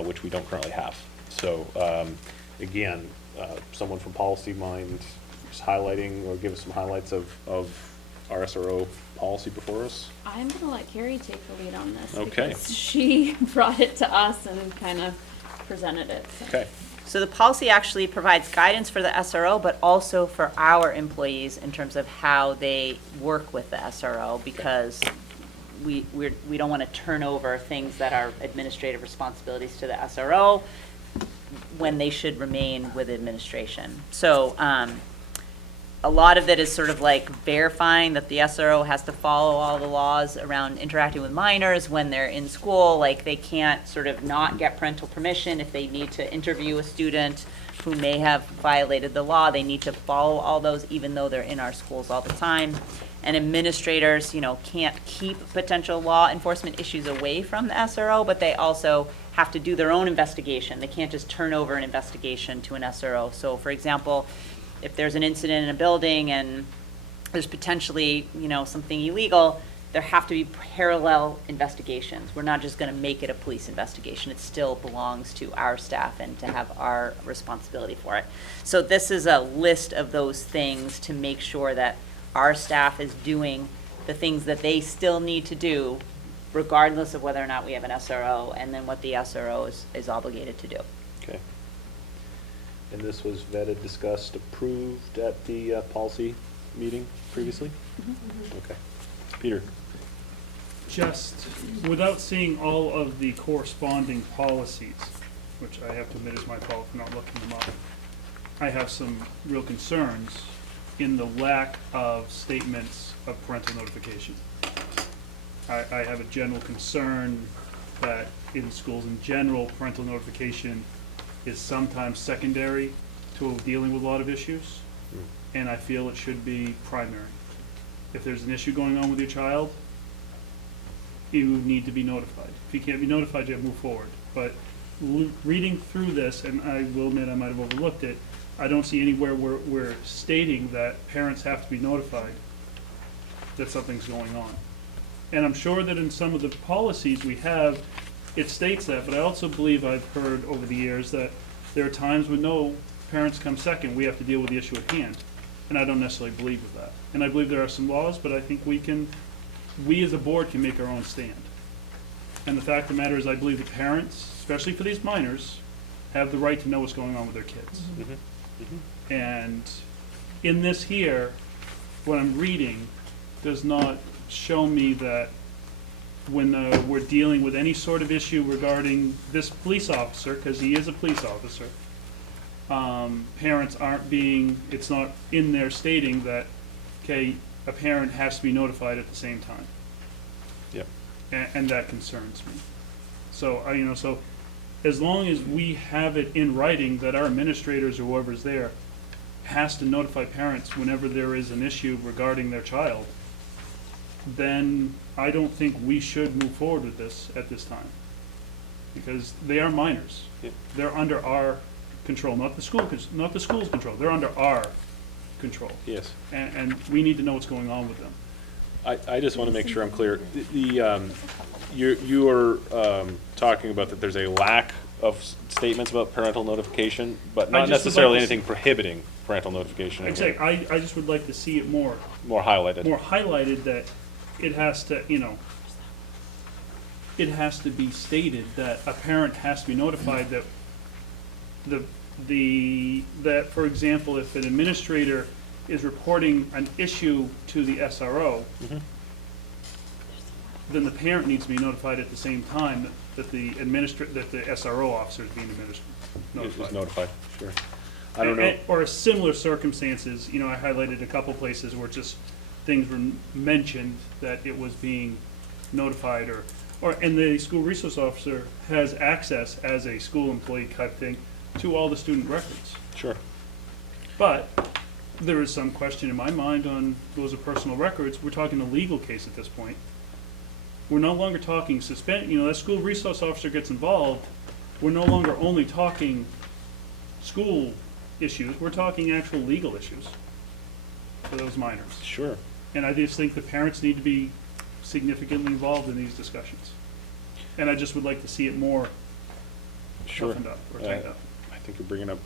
which we don't currently have. So, again, someone from policy mind just highlighting or give us some highlights of our SRO policy before us? I'm gonna let Carrie take the lead on this. Okay. Because she brought it to us and kind of presented it. So. Okay. So the policy actually provides guidance for the SRO, but also for our employees in terms of how they work with the SRO, because we don't want to turn over things that are administrative responsibilities to the SRO when they should remain with administration. So a lot of it is sort of like verifying that the SRO has to follow all the laws around interacting with minors when they're in school. Like, they can't sort of not get parental permission if they need to interview a student who may have violated the law. They need to follow all those even though they're in our schools all the time. And administrators, you know, can't keep potential law enforcement issues away from the SRO, but they also have to do their own investigation. They can't just turn over an investigation to an SRO. So, for example, if there's an incident in a building and there's potentially, you know, something illegal, there have to be parallel investigations. We're not just going to make it a police investigation. It still belongs to our staff and to have our responsibility for it. So this is a list of those things to make sure that our staff is doing the things that they still need to do, regardless of whether or not we have an SRO, and then what the SRO is obligated to do. Okay. And this was vetted, discussed, approved at the policy meeting previously? Okay. Peter? Just, without seeing all of the corresponding policies, which I have to admit is my fault for not looking them up, I have some real concerns in the lack of statements of parental notification. I have a general concern that in schools in general, parental notification is sometimes secondary to dealing with a lot of issues, and I feel it should be primary. If there's an issue going on with your child, you need to be notified. If you can't be notified, you have to move forward. But reading through this, and I will admit I might have overlooked it, I don't see anywhere where we're stating that parents have to be notified that something's going on. And I'm sure that in some of the policies we have, it states that, but I also believe I've heard over the years that there are times when no, parents come second, we have to deal with the issue at hand. And I don't necessarily believe with that. And I believe there are some laws, but I think we as a board can make our own stand. And the fact of the matter is, I believe the parents, especially for these minors, have the right to know what's going on with their kids. And in this here, what I'm reading does not show me that when we're dealing with any sort of issue regarding this police officer, because he is a police officer, parents aren't being, it's not in there stating that, okay, a parent has to be notified at the same time. Yep. And that concerns me. So, so as long as we have it in writing that our administrators or whoever's there has to notify parents whenever there is an issue regarding their child, then I don't think we should move forward with this at this time. Because they are minors. Yep. They're under our control, not the school's control. They're under our control. Yes. And we need to know what's going on with them. I just want to make sure I'm clear. You are talking about that there's a lack of statements about parental notification, but not necessarily anything prohibiting parental notification. Exactly. I just would like to see it more highlighted. More highlighted, that it has to, it has to be stated that a parent has to be notified that that, for example, if an administrator is reporting an issue to the SRO, then the parent needs to be notified at the same time that the SRO officer is being notified. Is notified, sure. I don't know. Or similar circumstances, I highlighted a couple places where just things were mentioned that it was being notified, and the school resource officer has access as a school employee type thing to all the student records. Sure. But there is some question in my mind on those are personal records. We're talking a legal case at this point. We're no longer talking that school resource officer gets involved. We're no longer only talking school issues. We're talking actual legal issues for those minors. Sure. And I just think the parents need to be significantly involved in these discussions. And I just would like to see it more toughened up or tightened up. I think you're bringing up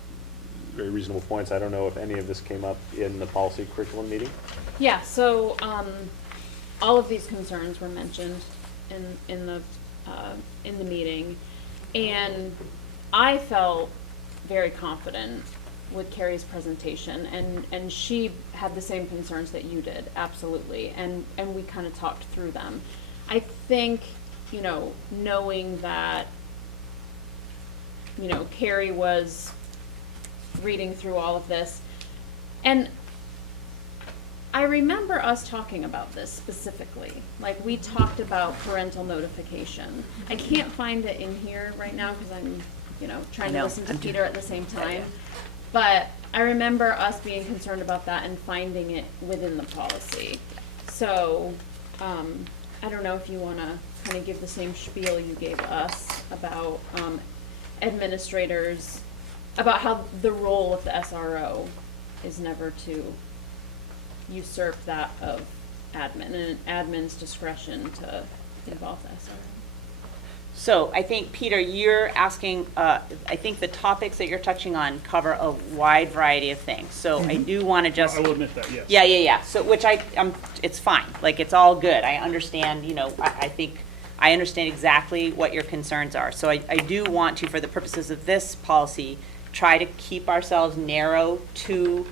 very reasonable points. I don't know if any of this came up in the policy curriculum meeting. Yeah, so all of these concerns were mentioned in the meeting, and I felt very confident with Carrie's presentation, and she had the same concerns that you did, absolutely, and we kind of talked through them. I think, knowing that, Carrie was reading through all of this, and I remember us talking about this specifically. Like, we talked about parental notification. I can't find it in here right now because I'm, trying to listen to Peter at the same time. But I remember us being concerned about that and finding it within the policy. So, I don't know if you want to kind of give the same spiel you gave us about administrators, about how the role of the SRO is never to usurp that of admin, and admin's discretion to involve the SRO. So I think, Peter, you're asking, I think the topics that you're touching on cover a wide variety of things. So I do want to just. I will admit that, yes. Yeah. So, which it's fine. Like, it's all good. I understand, I think I understand exactly what your concerns are. So I do want to, for the purposes of this policy, try to keep ourselves narrow to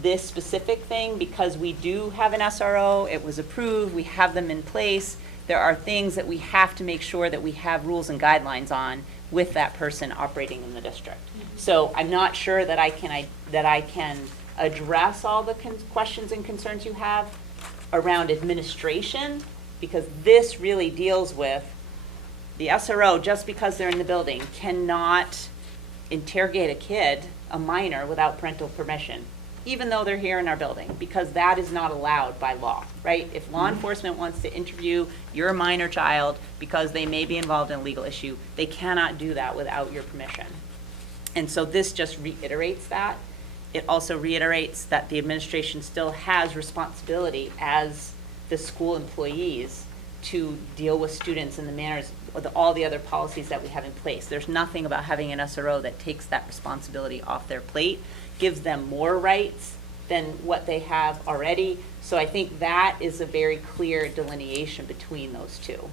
this specific thing, because we do have an SRO, it was approved, we have them in place. There are things that we have to make sure that we have rules and guidelines on with that person operating in the district. So I'm not sure that I can address all the questions and concerns you have around administration, because this really deals with the SRO. Just because they're in the building cannot interrogate a kid, a minor, without parental permission, even though they're here in our building, because that is not allowed by law, right? If law enforcement wants to interview your minor child because they may be involved in a legal issue, they cannot do that without your permission. And so this just reiterates that. It also reiterates that the administration still has responsibility as the school employees to deal with students in the manners of all the other policies that we have in place. There's nothing about having an SRO that takes that responsibility off their plate, gives them more rights than what they have already. So I think that is a very clear delineation between those two.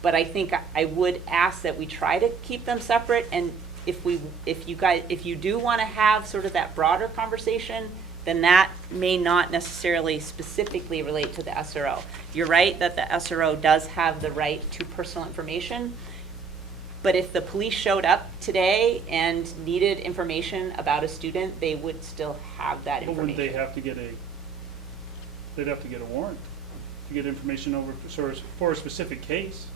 But I think I would ask that we try to keep them separate, and if you do want to have sort of that broader conversation, then that may not necessarily specifically relate to the SRO. You're right that the SRO does have the right to personal information, but if the police showed up today and needed information about a student, they would still have that But wouldn't information. they have to get they'd have to get a warrant to get information over for a specific case,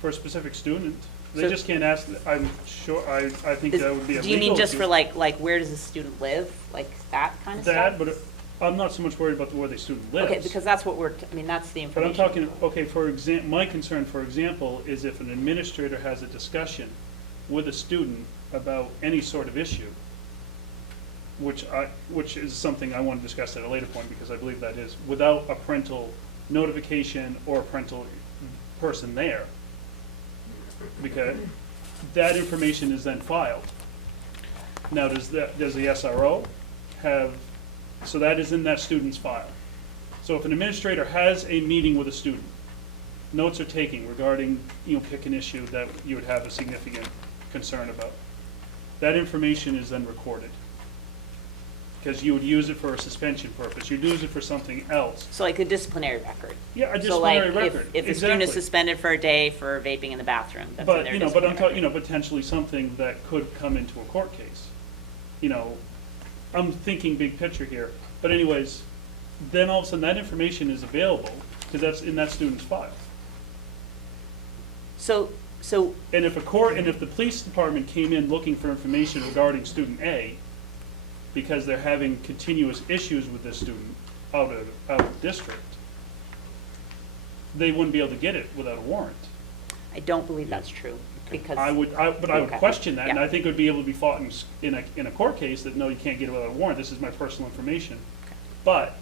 for a specific student? They So- just can't ask, I'm sure, I think that would be a legal Do you mean just issue. for like where does the student live, like that kind of stuff? That, but I'm not so much worried about where the student lives. Okay, because that's what I mean, that's the But I'm information. talking, okay, my concern, for example, is if an administrator has a discussion with a student about any sort of issue, which is something I want to discuss at a later point, because I believe that is, without a parental notification or a parental person there, because that information is then filed. Now, does the SRO have, so that is in that student's file. So if an administrator has a meeting with a student, notes are taken regarding, pick an issue that you would have a significant concern about, that information is then recorded. Because you would use it for a suspension purpose, you'd use it for something else. So like a disciplinary record. Yeah, a So like, disciplinary record, if a student is exactly. suspended for a day for vaping in the bathroom, that's in But, their but I'm disciplinary talking, record. potentially something that could come into a court case. I'm thinking big picture here, but anyways, then all of a sudden that information is available, because that's in that student's file. So, And if the police department came in looking for information regarding student A, because they're having continuous issues with this student out of district, they wouldn't be able to get it without a warrant. I don't believe that's true, because. But I would Okay. question that, and Yeah. I think it would be able to be fought in a court case that, no, you can't get it without a warrant, this is my personal information. But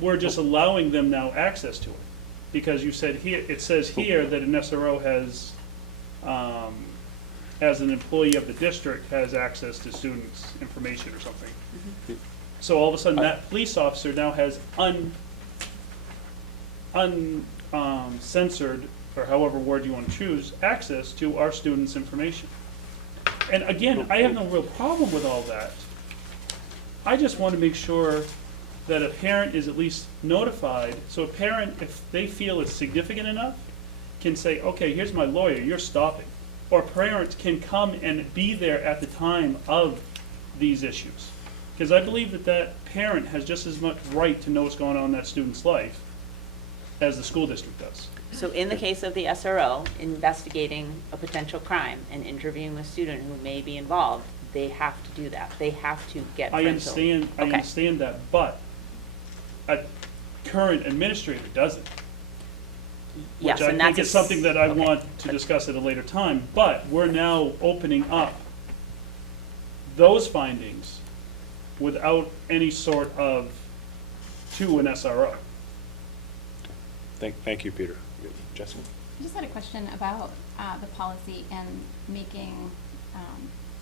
we're just allowing them now access to it, because you said here, it says here that an SRO has, as an employee of the district, has access to students' information or something. So all of a sudden, that police officer now has uncensored, or however word you want to choose, access to our students' information. And again, I have no real problem with all that. I just want to make sure that a parent is at least notified, so a parent, if they feel it's significant enough, can say, okay, here's my lawyer, you're stopping. Or parents can come and be there at the time of these issues. Because I believe that parent has just as much right to know what's going on in that student's life as the school district does. So in the case of the SRO, investigating a potential crime and interviewing a student who may be involved, they have to do that. They have to get I parental. understand that, but a current administrator doesn't. Yes, Which I and think that's is something that I okay. want to discuss at a later time, but we're now opening up those findings without any sort of, to an SRO. Thank you, Peter. Jessica? I just had a question about the policy and making,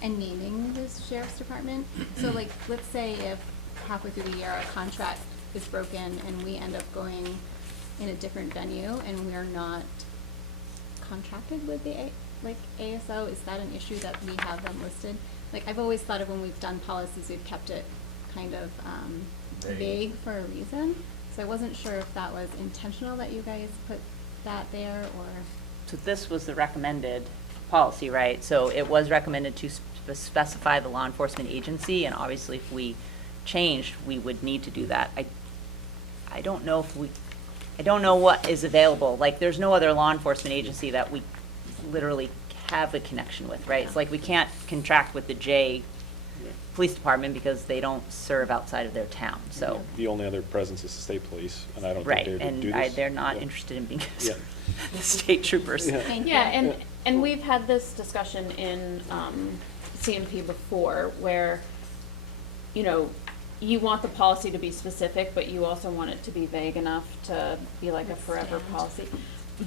and naming the sheriff's department. So like, let's say if halfway through the year a contract is broken and we end up going in a different venue and we're not contracted with the ASO, is that an issue that we have them listed? Like, I've always thought of when we've done policies, we've kept it kind of vague for a reason. So I wasn't sure if that was intentional that you guys put that there, or. So this was the recommended policy, right? So it was recommended to specify the law enforcement agency, and obviously if we changed, we would need to do that. I don't know I don't know what is available. Like, there's no other law enforcement agency that we literally have a connection with, right? It's like we can't contract with the J Police Department because they don't serve outside of their town, so. The only other presence is the state police, and I don't think Right, they would do and this. they're not Yeah. interested in being Yeah. the state troopers. Yeah, and we've had this discussion in CMP before, where, you want the policy to be specific, but you also want it to be vague enough to be like a forever policy.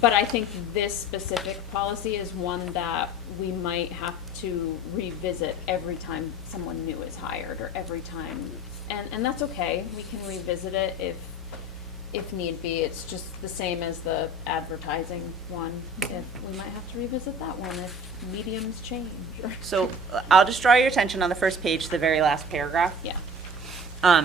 But I think this specific policy is one that we might have to revisit every time someone new is hired, or every time, and that's okay, we can revisit it if need be. It's just the same as the advertising one. If we might have to revisit that one if mediums change. So I'll just draw your attention on the first page, the very last paragraph. Yeah.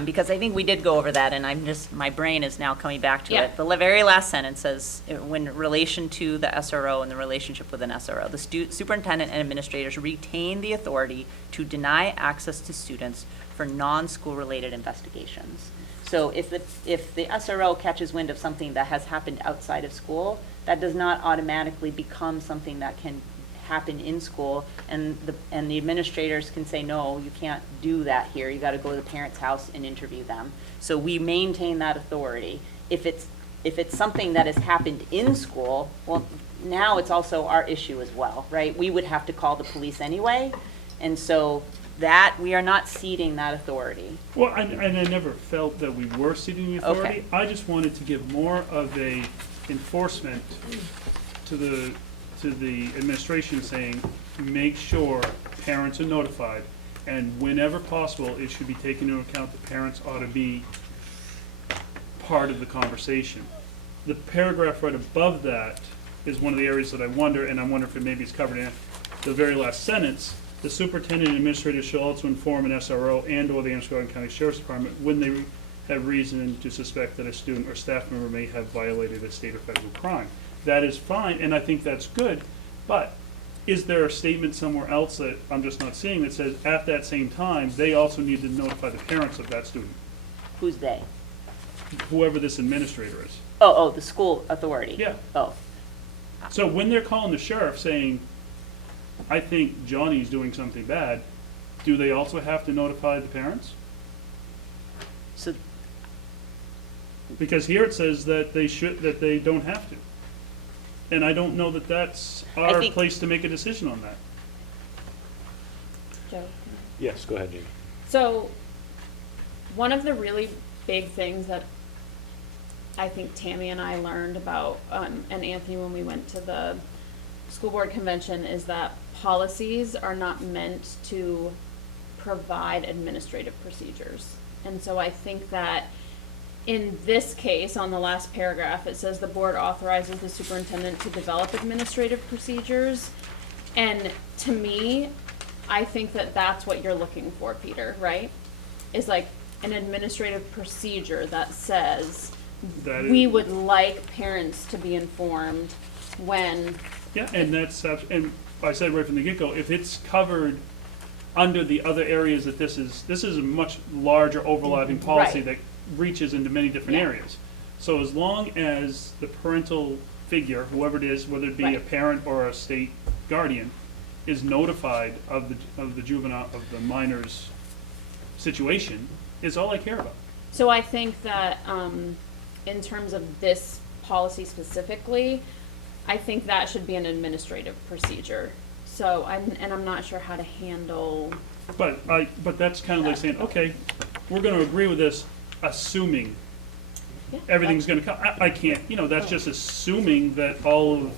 Because I think we did go over that, and my brain is now coming back to Yeah. it. The very last sentence says, when in relation to the SRO and the relationship with an SRO, the superintendent and administrators retain the authority to deny access to students for non-school related investigations. So if the SRO catches wind of something that has happened outside of school, that does not automatically become something that can happen in school, and the administrators can say, no, you can't do that here, you gotta go to the parent's house and interview them. So we maintain that authority. If it's something that has happened in school, well, now it's also our issue as well, right? We would have to call the police anyway, and so that, we are not ceding that authority. Well, and I never felt that we were ceding the authority. Okay. I just wanted to give more of a enforcement to the administration, saying, make sure parents are notified, and whenever possible, it should be taken into account that parents ought to be part of the conversation. The paragraph right above that is one of the areas that I wonder, and I wonder if it maybe is covered in the very last sentence. The superintendent and administrator shall also inform an SRO and/or the Amsterdam County Sheriff's Department when they have reason to suspect that a student or staff member may have violated a state or federal crime. That is fine, and I think that's good, but is there a statement somewhere else that I'm just not seeing that says, at that same time, they also need to notify the parents of that student, Who's they? whoever this administrator is? Oh, the school authority? Yeah. Oh, So when they're calling the sheriff saying, I think Johnny's doing something bad, do they also have to notify the parents? so, Because here it says that they don't have to. And I don't know that that's our think- place to make a decision on that. Joe? Yes, go ahead, Jamie. So, one of the really big things that I think Tammy and I learned about, and Anthony, when we went to the school board convention, is that policies are not meant to provide administrative procedures. And so I think that in this case, on the last paragraph, it says the board authorizes the superintendent to develop administrative procedures. And to me, I think that that's what you're looking for, Peter, right? Is like an administrative procedure that says, That is- we would like parents to be informed when, Yeah, and and I said right from the get-go, if it's covered under the other areas that this is a much larger overlapping policy Right. that reaches into many different Yeah. areas. So as long as the parental figure, whoever it is, whether it be a Right. parent or a state guardian, is notified of the juvenile, of the minor's situation, is all I care about. so I think that, in terms of this policy specifically, I think that should be an administrative procedure. So I'm not sure how to handle, But that's kind of like saying, okay, we're gonna agree with this, assuming yeah. everything's gonna come. I can't, that's just assuming that all of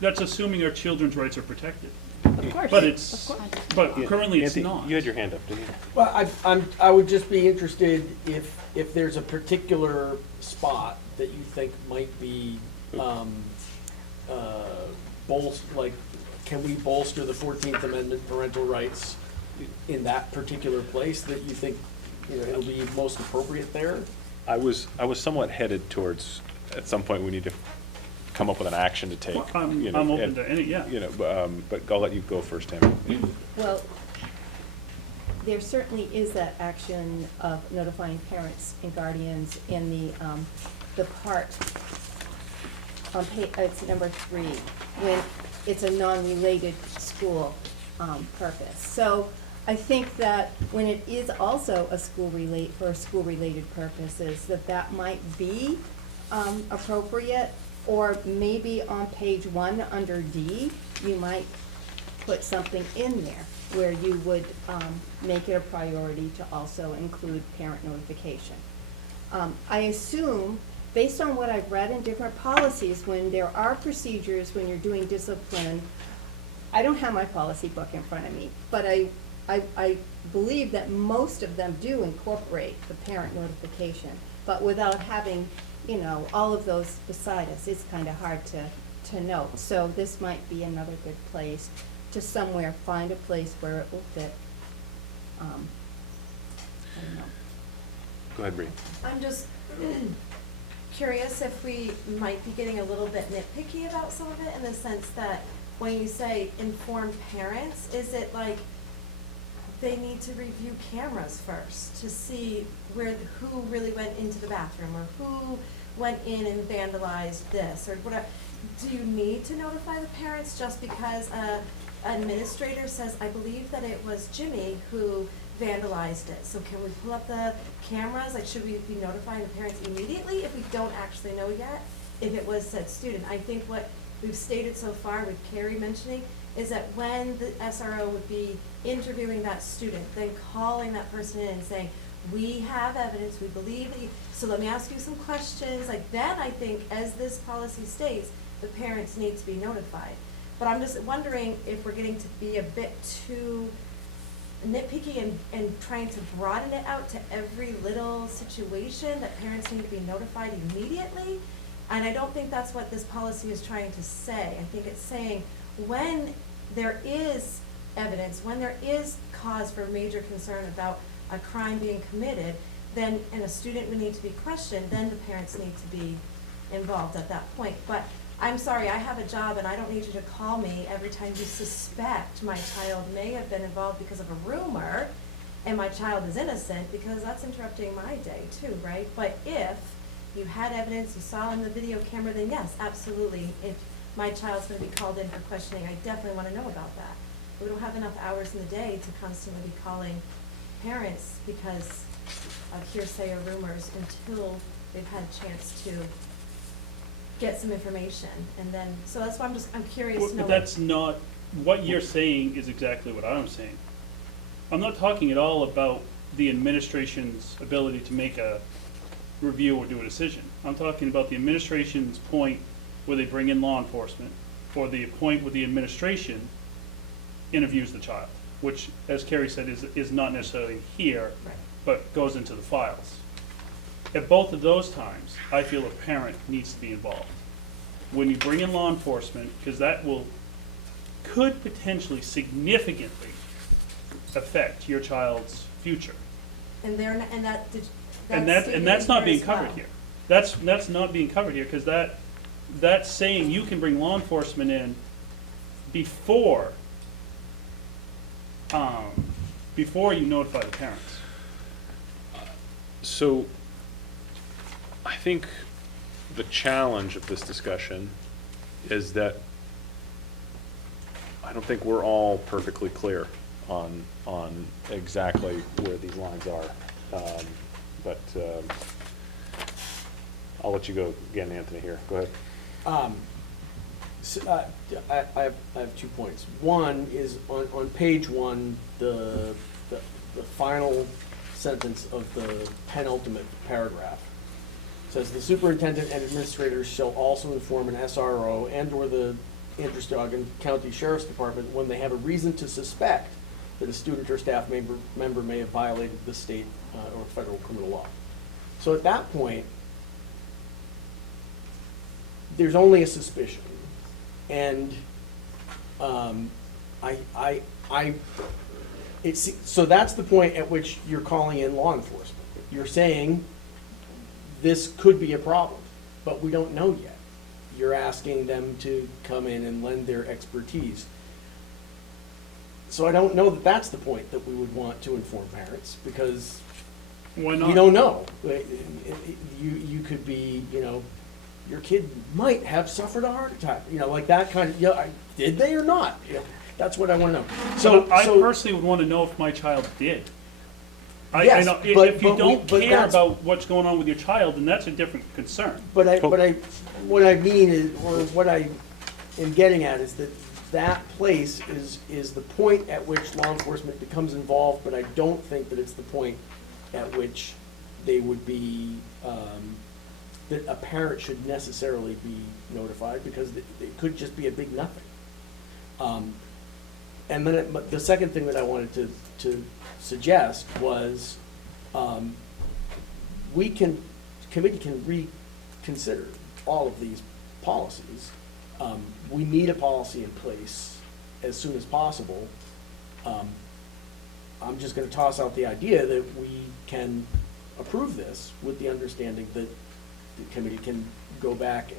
that's assuming our children's rights are protected. Of course. But it's, Of course. but currently it's Anthony, not. you had your hand up, didn't you? Well, I would just be interested if there's a particular spot that you think might be, can we bolster the 14th Amendment parental rights in that particular place that you think, it'll be most appropriate there? I was somewhat headed towards, at some point, we need to come up with an action to take. Well, I'm you know, open and- to any, yeah. But I'll let you go first, Tammy. Well, there certainly is that action of notifying parents and guardians in the part on page, it's number 3, when it's a non-related school purpose. So I think that when it is also a for school-related purposes, that might be appropriate, or maybe on page 1 under D, you might put something in there where you would make it a priority to also include parent notification. I assume, based on what I've read in different policies, when there are procedures, when you're doing discipline, I don't have my policy book in front of me, but I believe that most of them do incorporate the parent notification. but without having, you know, all of those beside us, it's kind of hard to note. So this might be another good place to somewhere find a place where it will fit. I don't know. Go ahead, Bree. I'm just curious if we might be getting a little bit nitpicky about some of it, in the sense that when you say inform parents, is it like they need to review cameras first to see who really went into the bathroom, or who went in and vandalized this, or whatever? Do you need to notify the parents just because an administrator says, I believe that it was Jimmy who vandalized it? So can we pull up the cameras? Like, should we be notifying the parents immediately if we don't actually know yet if it was said student? I think what we've stated so far, with Carrie mentioning, is that when the SRO would be interviewing that student, then calling that person in and saying, we have evidence, we believe that you, so let me ask you some questions. Like, then I think, as this policy states, the parents need to be notified. But I'm just wondering if we're getting to be a bit too nitpicky and trying to broaden it out to every little situation, that parents need to be notified immediately. And I don't think that's what this policy is trying to say. I think it's saying when there is evidence, when there is cause for major concern about a crime being committed, then, and a student would need to be questioned, then the parents need to be involved at that point. But I'm sorry, I have a job and I don't need you to call me every time you suspect my child may have been involved because of a rumor and my child is innocent, because that's interrupting my day too, right? But if you had evidence, you saw in the video camera, then yes, absolutely. If my child's gonna be called in for questioning, I definitely wanna know about that. But we don't have enough hours in the day to constantly be calling parents because of hearsay or rumors until they've had a chance to get some information. And then, so that's why I'm curious to know. But that's not, what you're saying is exactly what I'm saying. I'm not talking at all about the administration's ability to make a review or do a decision. I'm talking about the administration's point where they bring in law enforcement, or the point where the administration interviews the child, which, as Carrie said, is not necessarily here, Right. but goes into the files. At both of those times, I feel a parent needs to be involved. When you bring in law enforcement, because that could potentially significantly affect your child's future. And they're not, and that's not being as well. covered here. That's not being covered here, because that's saying you can bring law enforcement in before you notify the parents. So, I think the challenge of this discussion is that I don't think we're all perfectly clear on exactly where these lines are. But I'll let you go again, Anthony, here. Go ahead. So, I have 2 points. One is on page 1, the final sentence of the penultimate paragraph says the superintendent and administrators shall also inform an SRO and/or the Androscoggin County Sheriff's Department when they have a reason to suspect that a student or staff member may have violated the state or federal criminal law. So at that point, there's only a suspicion, and so that's the point at which you're calling in law enforcement. You're saying this could be a problem, but we don't know yet. You're asking them to come in and lend their expertise. So I don't know that that's the point that we would want to inform parents, because Why not? we don't know. You could be, your kid might have suffered a heart attack, like that kind of, did they or not? That's what I want to know. So I personally would want to know if my child did. Yes, if you don't but care that's- about what's going on with your child, then that's a different concern. What I mean is, or what I am getting at is that place is the point at which law enforcement becomes involved, but I don't think that it's the point at which they would be, that a parent should necessarily be notified, because it could just be a big nothing. And then the second thing that I wanted to suggest was, we can committee can reconsider all of these policies. We need a policy in place as soon as possible. I'm just gonna toss out the idea that we can approve this with the understanding that the committee can go back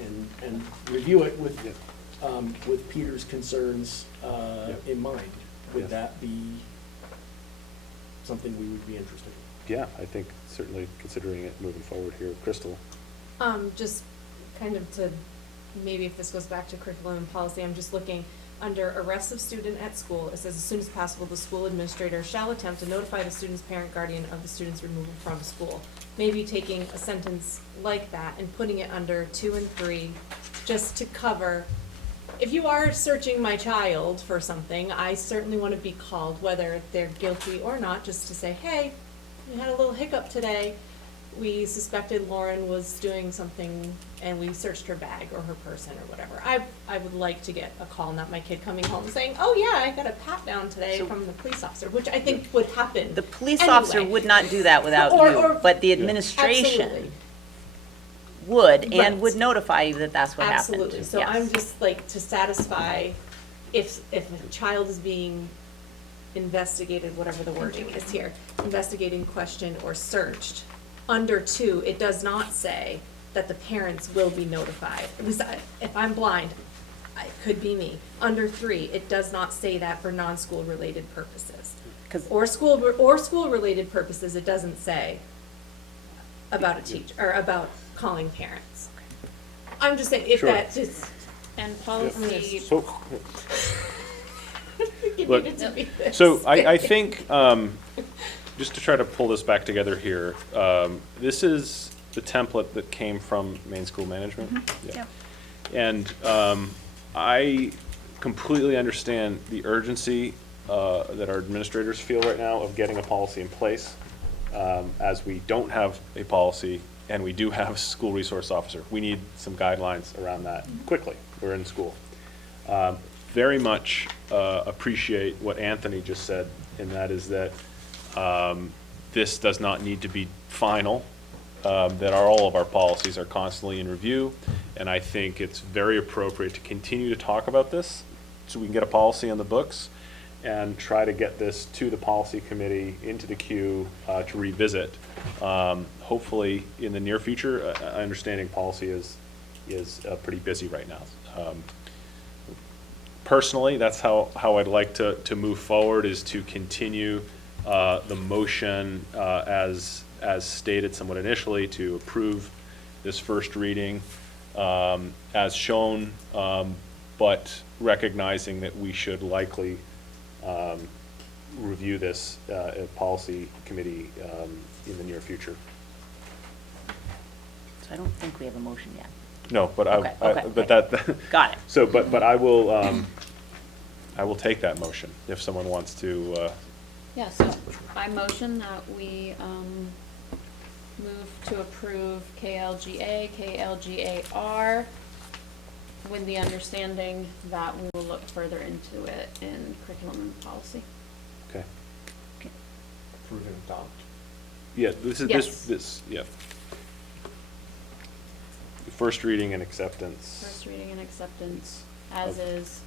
and review it with Peter's concerns in mind. Would Yes. that be something we would be interested in? Yeah, I think certainly considering it moving forward here. Crystal? Just kind of to, maybe if this goes back to curriculum and policy, I'm just looking under arrest of student at school. It says as soon as possible, the school administrator shall attempt to notify the student's parent guardian of the student's removal from school. Maybe taking a sentence like that and putting it under 2 and 3, just to cover, if you are searching my child for something, I certainly want to be called, whether they're guilty or not, just to say, hey, we had a little hiccup today. We suspected Lauren was doing something and we searched her bag or her person or whatever. I would like to get a call, not my kid coming home saying, oh yeah, I got a pat down today So- from the police officer, which I think would happen. The police anyway. officer would not do that without Or- you, or- but the administration Absolutely. would and Right. would notify you that that's what happened. Absolutely, so Yes. I'm just like, to satisfy, if a child is being investigated, whatever the wording is here, investigating, questioned, or searched, under 2, it does not say that the parents will be notified. At least if I'm blind, it could be me. Under 3, it does not say that for non-school related purposes. 'Cause- Or school related purposes, it doesn't say about a teacher, or about calling parents. I'm just saying, if Sure. that just, And policy, So, it Look, needed to be this. so I think, just to try to pull this back together here, this is the template that came from Maine School Management. Yeah. And I completely understand the urgency that our administrators feel right now of getting a policy in place, as we don't have a policy and we do have a school resource officer. We need some guidelines around that quickly. We're in school. Very much appreciate what Anthony just said, and that is that this does not need to be final, that all of our policies are constantly in review, and I think it's very appropriate to continue to talk about this so we can get a policy on the books and try to get this to the policy committee, into the queue to revisit. Hopefully in the near future, understanding policy is pretty busy right now. Personally, that's how I'd like to move forward, is to continue the motion as stated somewhat initially, to approve this first reading as shown, but recognizing that we should likely review this at policy committee in the near future. So I don't think we have a motion yet. No, but Okay, okay, but okay. that. Got it. So, but I will take that motion if someone wants to, yeah, so I motion that we move to approve KLGA, KLGAR, with the understanding that we will look further into it in curriculum and policy. okay. Approve and adopt. Yeah, this is, Yes. this, yeah. First reading and acceptance. First reading and acceptance, as Okay. is.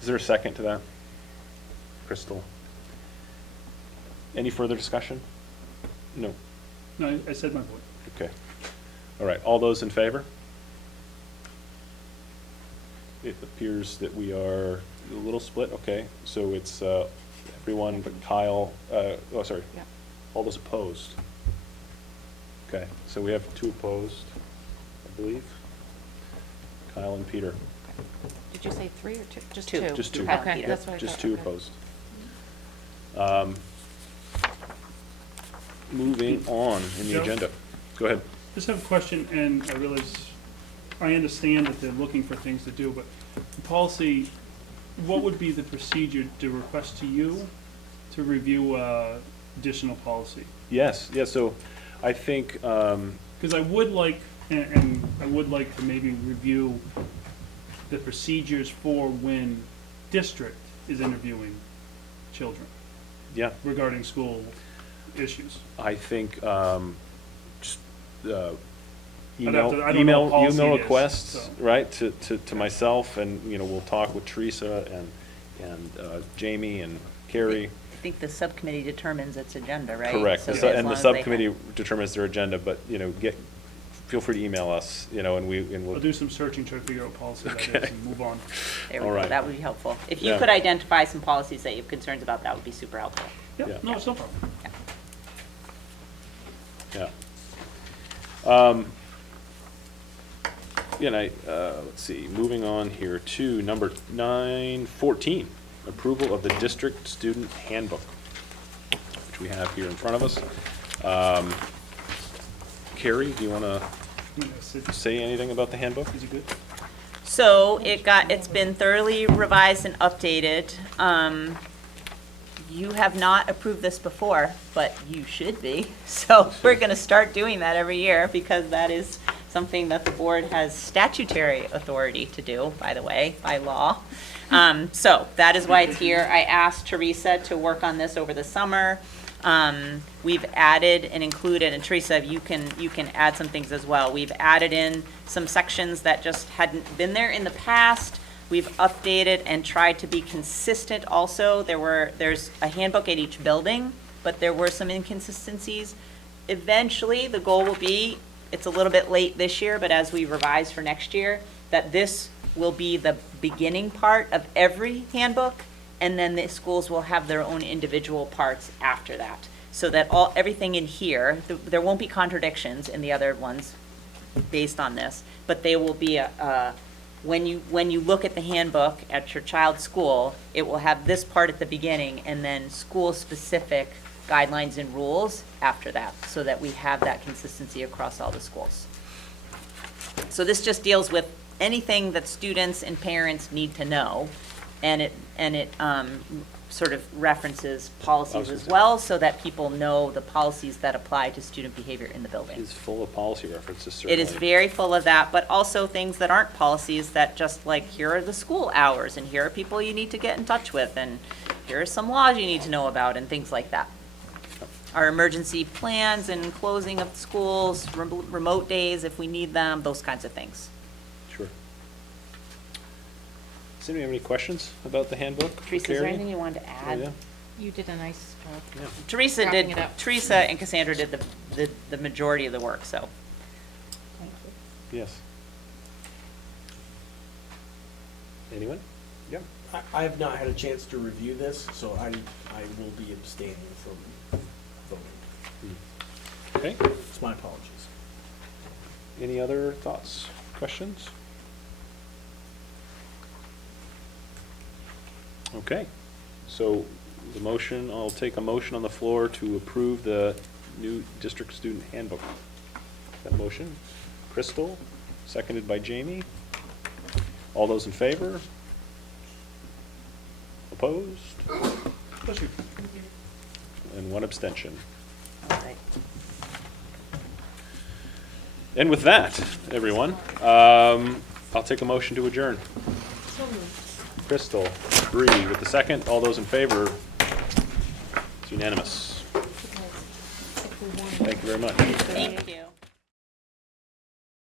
Is there a second to that? Crystal? Any further discussion? No. No, I said my point. Okay. All right, all those in favor? It appears that we are a little split, okay, so it's everyone but Kyle, oh, sorry. Yeah. All those opposed? Okay, so we have 2 opposed, I believe. Kyle and Peter. Did you say 3 or 2? Just Two. 2? Just 2. Okay, Yep, that's what I just thought, 2 okay. opposed. Moving on in the Joe? agenda. Go ahead. Just have a question, and I realize, I understand that they're looking for things to do, but the policy, what would be the procedure to request to you to review additional policy? Yes, so I think, Because I would like, and I would like to maybe review the procedures for when district is interviewing children yeah, regarding school issues. I think email, I don't know what policy email it is, requests, so. right, to myself, and, we'll talk with Teresa and Jamie and Carrie. I think the subcommittee determines its agenda, right? Correct, So The as su- and long the as they subcommittee determines their agenda, but, feel free to email us, and I'll we'll. do some searching, try to figure out what policy that Okay. is, and move on. There we All go, right. that would be helpful. If you Yeah. could identify some policies that you have concerns about, that would be super helpful. Yeah. Yep, no, it's no problem. Yeah. Let's see, moving on here to number 914, approval of the district student handbook, which we have here in front of us. Carrie, do you want to say anything about the handbook? Is it good? So it's been thoroughly revised and updated. You have not approved this before, but you should be. So we're going to start doing that every year because that is something that the board has statutory authority to do, by the way, by law. So that is why it's here. I asked Teresa to work on this over the summer. We've added and included, and Teresa, you can add some things as well. We've added in some sections that just hadn't been there in the past. We've updated and tried to be consistent also. There's a handbook at each building, but there were some inconsistencies. Eventually, the goal will be, it's a little bit late this year, but as we revise for next year, that this will be the beginning part of every handbook, and then the schools will have their own individual parts after that. So that everything in here, there won't be contradictions in the other ones based on this, but they will be when you look at the handbook at your child's school, it will have this part at the beginning and then school-specific guidelines and rules after that, so that we have that consistency across all the schools. So this just deals with anything that students and parents need to know, and it sort of references policies as well, so that people know the policies that apply to student behavior in the building. It's full of policy references, It certainly. is very full of that, but also things that aren't policies, that just like, here are the school hours, and here are people you need to get in touch with, and here are some laws you need to know about, and things like that. Our emergency plans and closing of schools, remote days if we need them, those kinds of things. Sure. Does anybody have any questions about the handbook? for Teresa, is there Carrie? anything you wanted to Oh, add? yeah. You did a nice job. Teresa Wrapping it up. Teresa and Cassandra did the majority of the work, so. Yes. Anyone? Yeah. I have not had a chance to review this, so I will be abstaining from voting. Okay. It's my apologies. Any other thoughts, questions? Okay, so I'll take a motion on the floor to approve the new district student handbook. That motion, Crystal, seconded by Jamie. All those in favor? Opposed? Bless you. And one abstention. All right. And with that, everyone, I'll take a motion to adjourn. Crystal, Bree with the second. All those in favor? It's unanimous. Thank you very much. Thank you.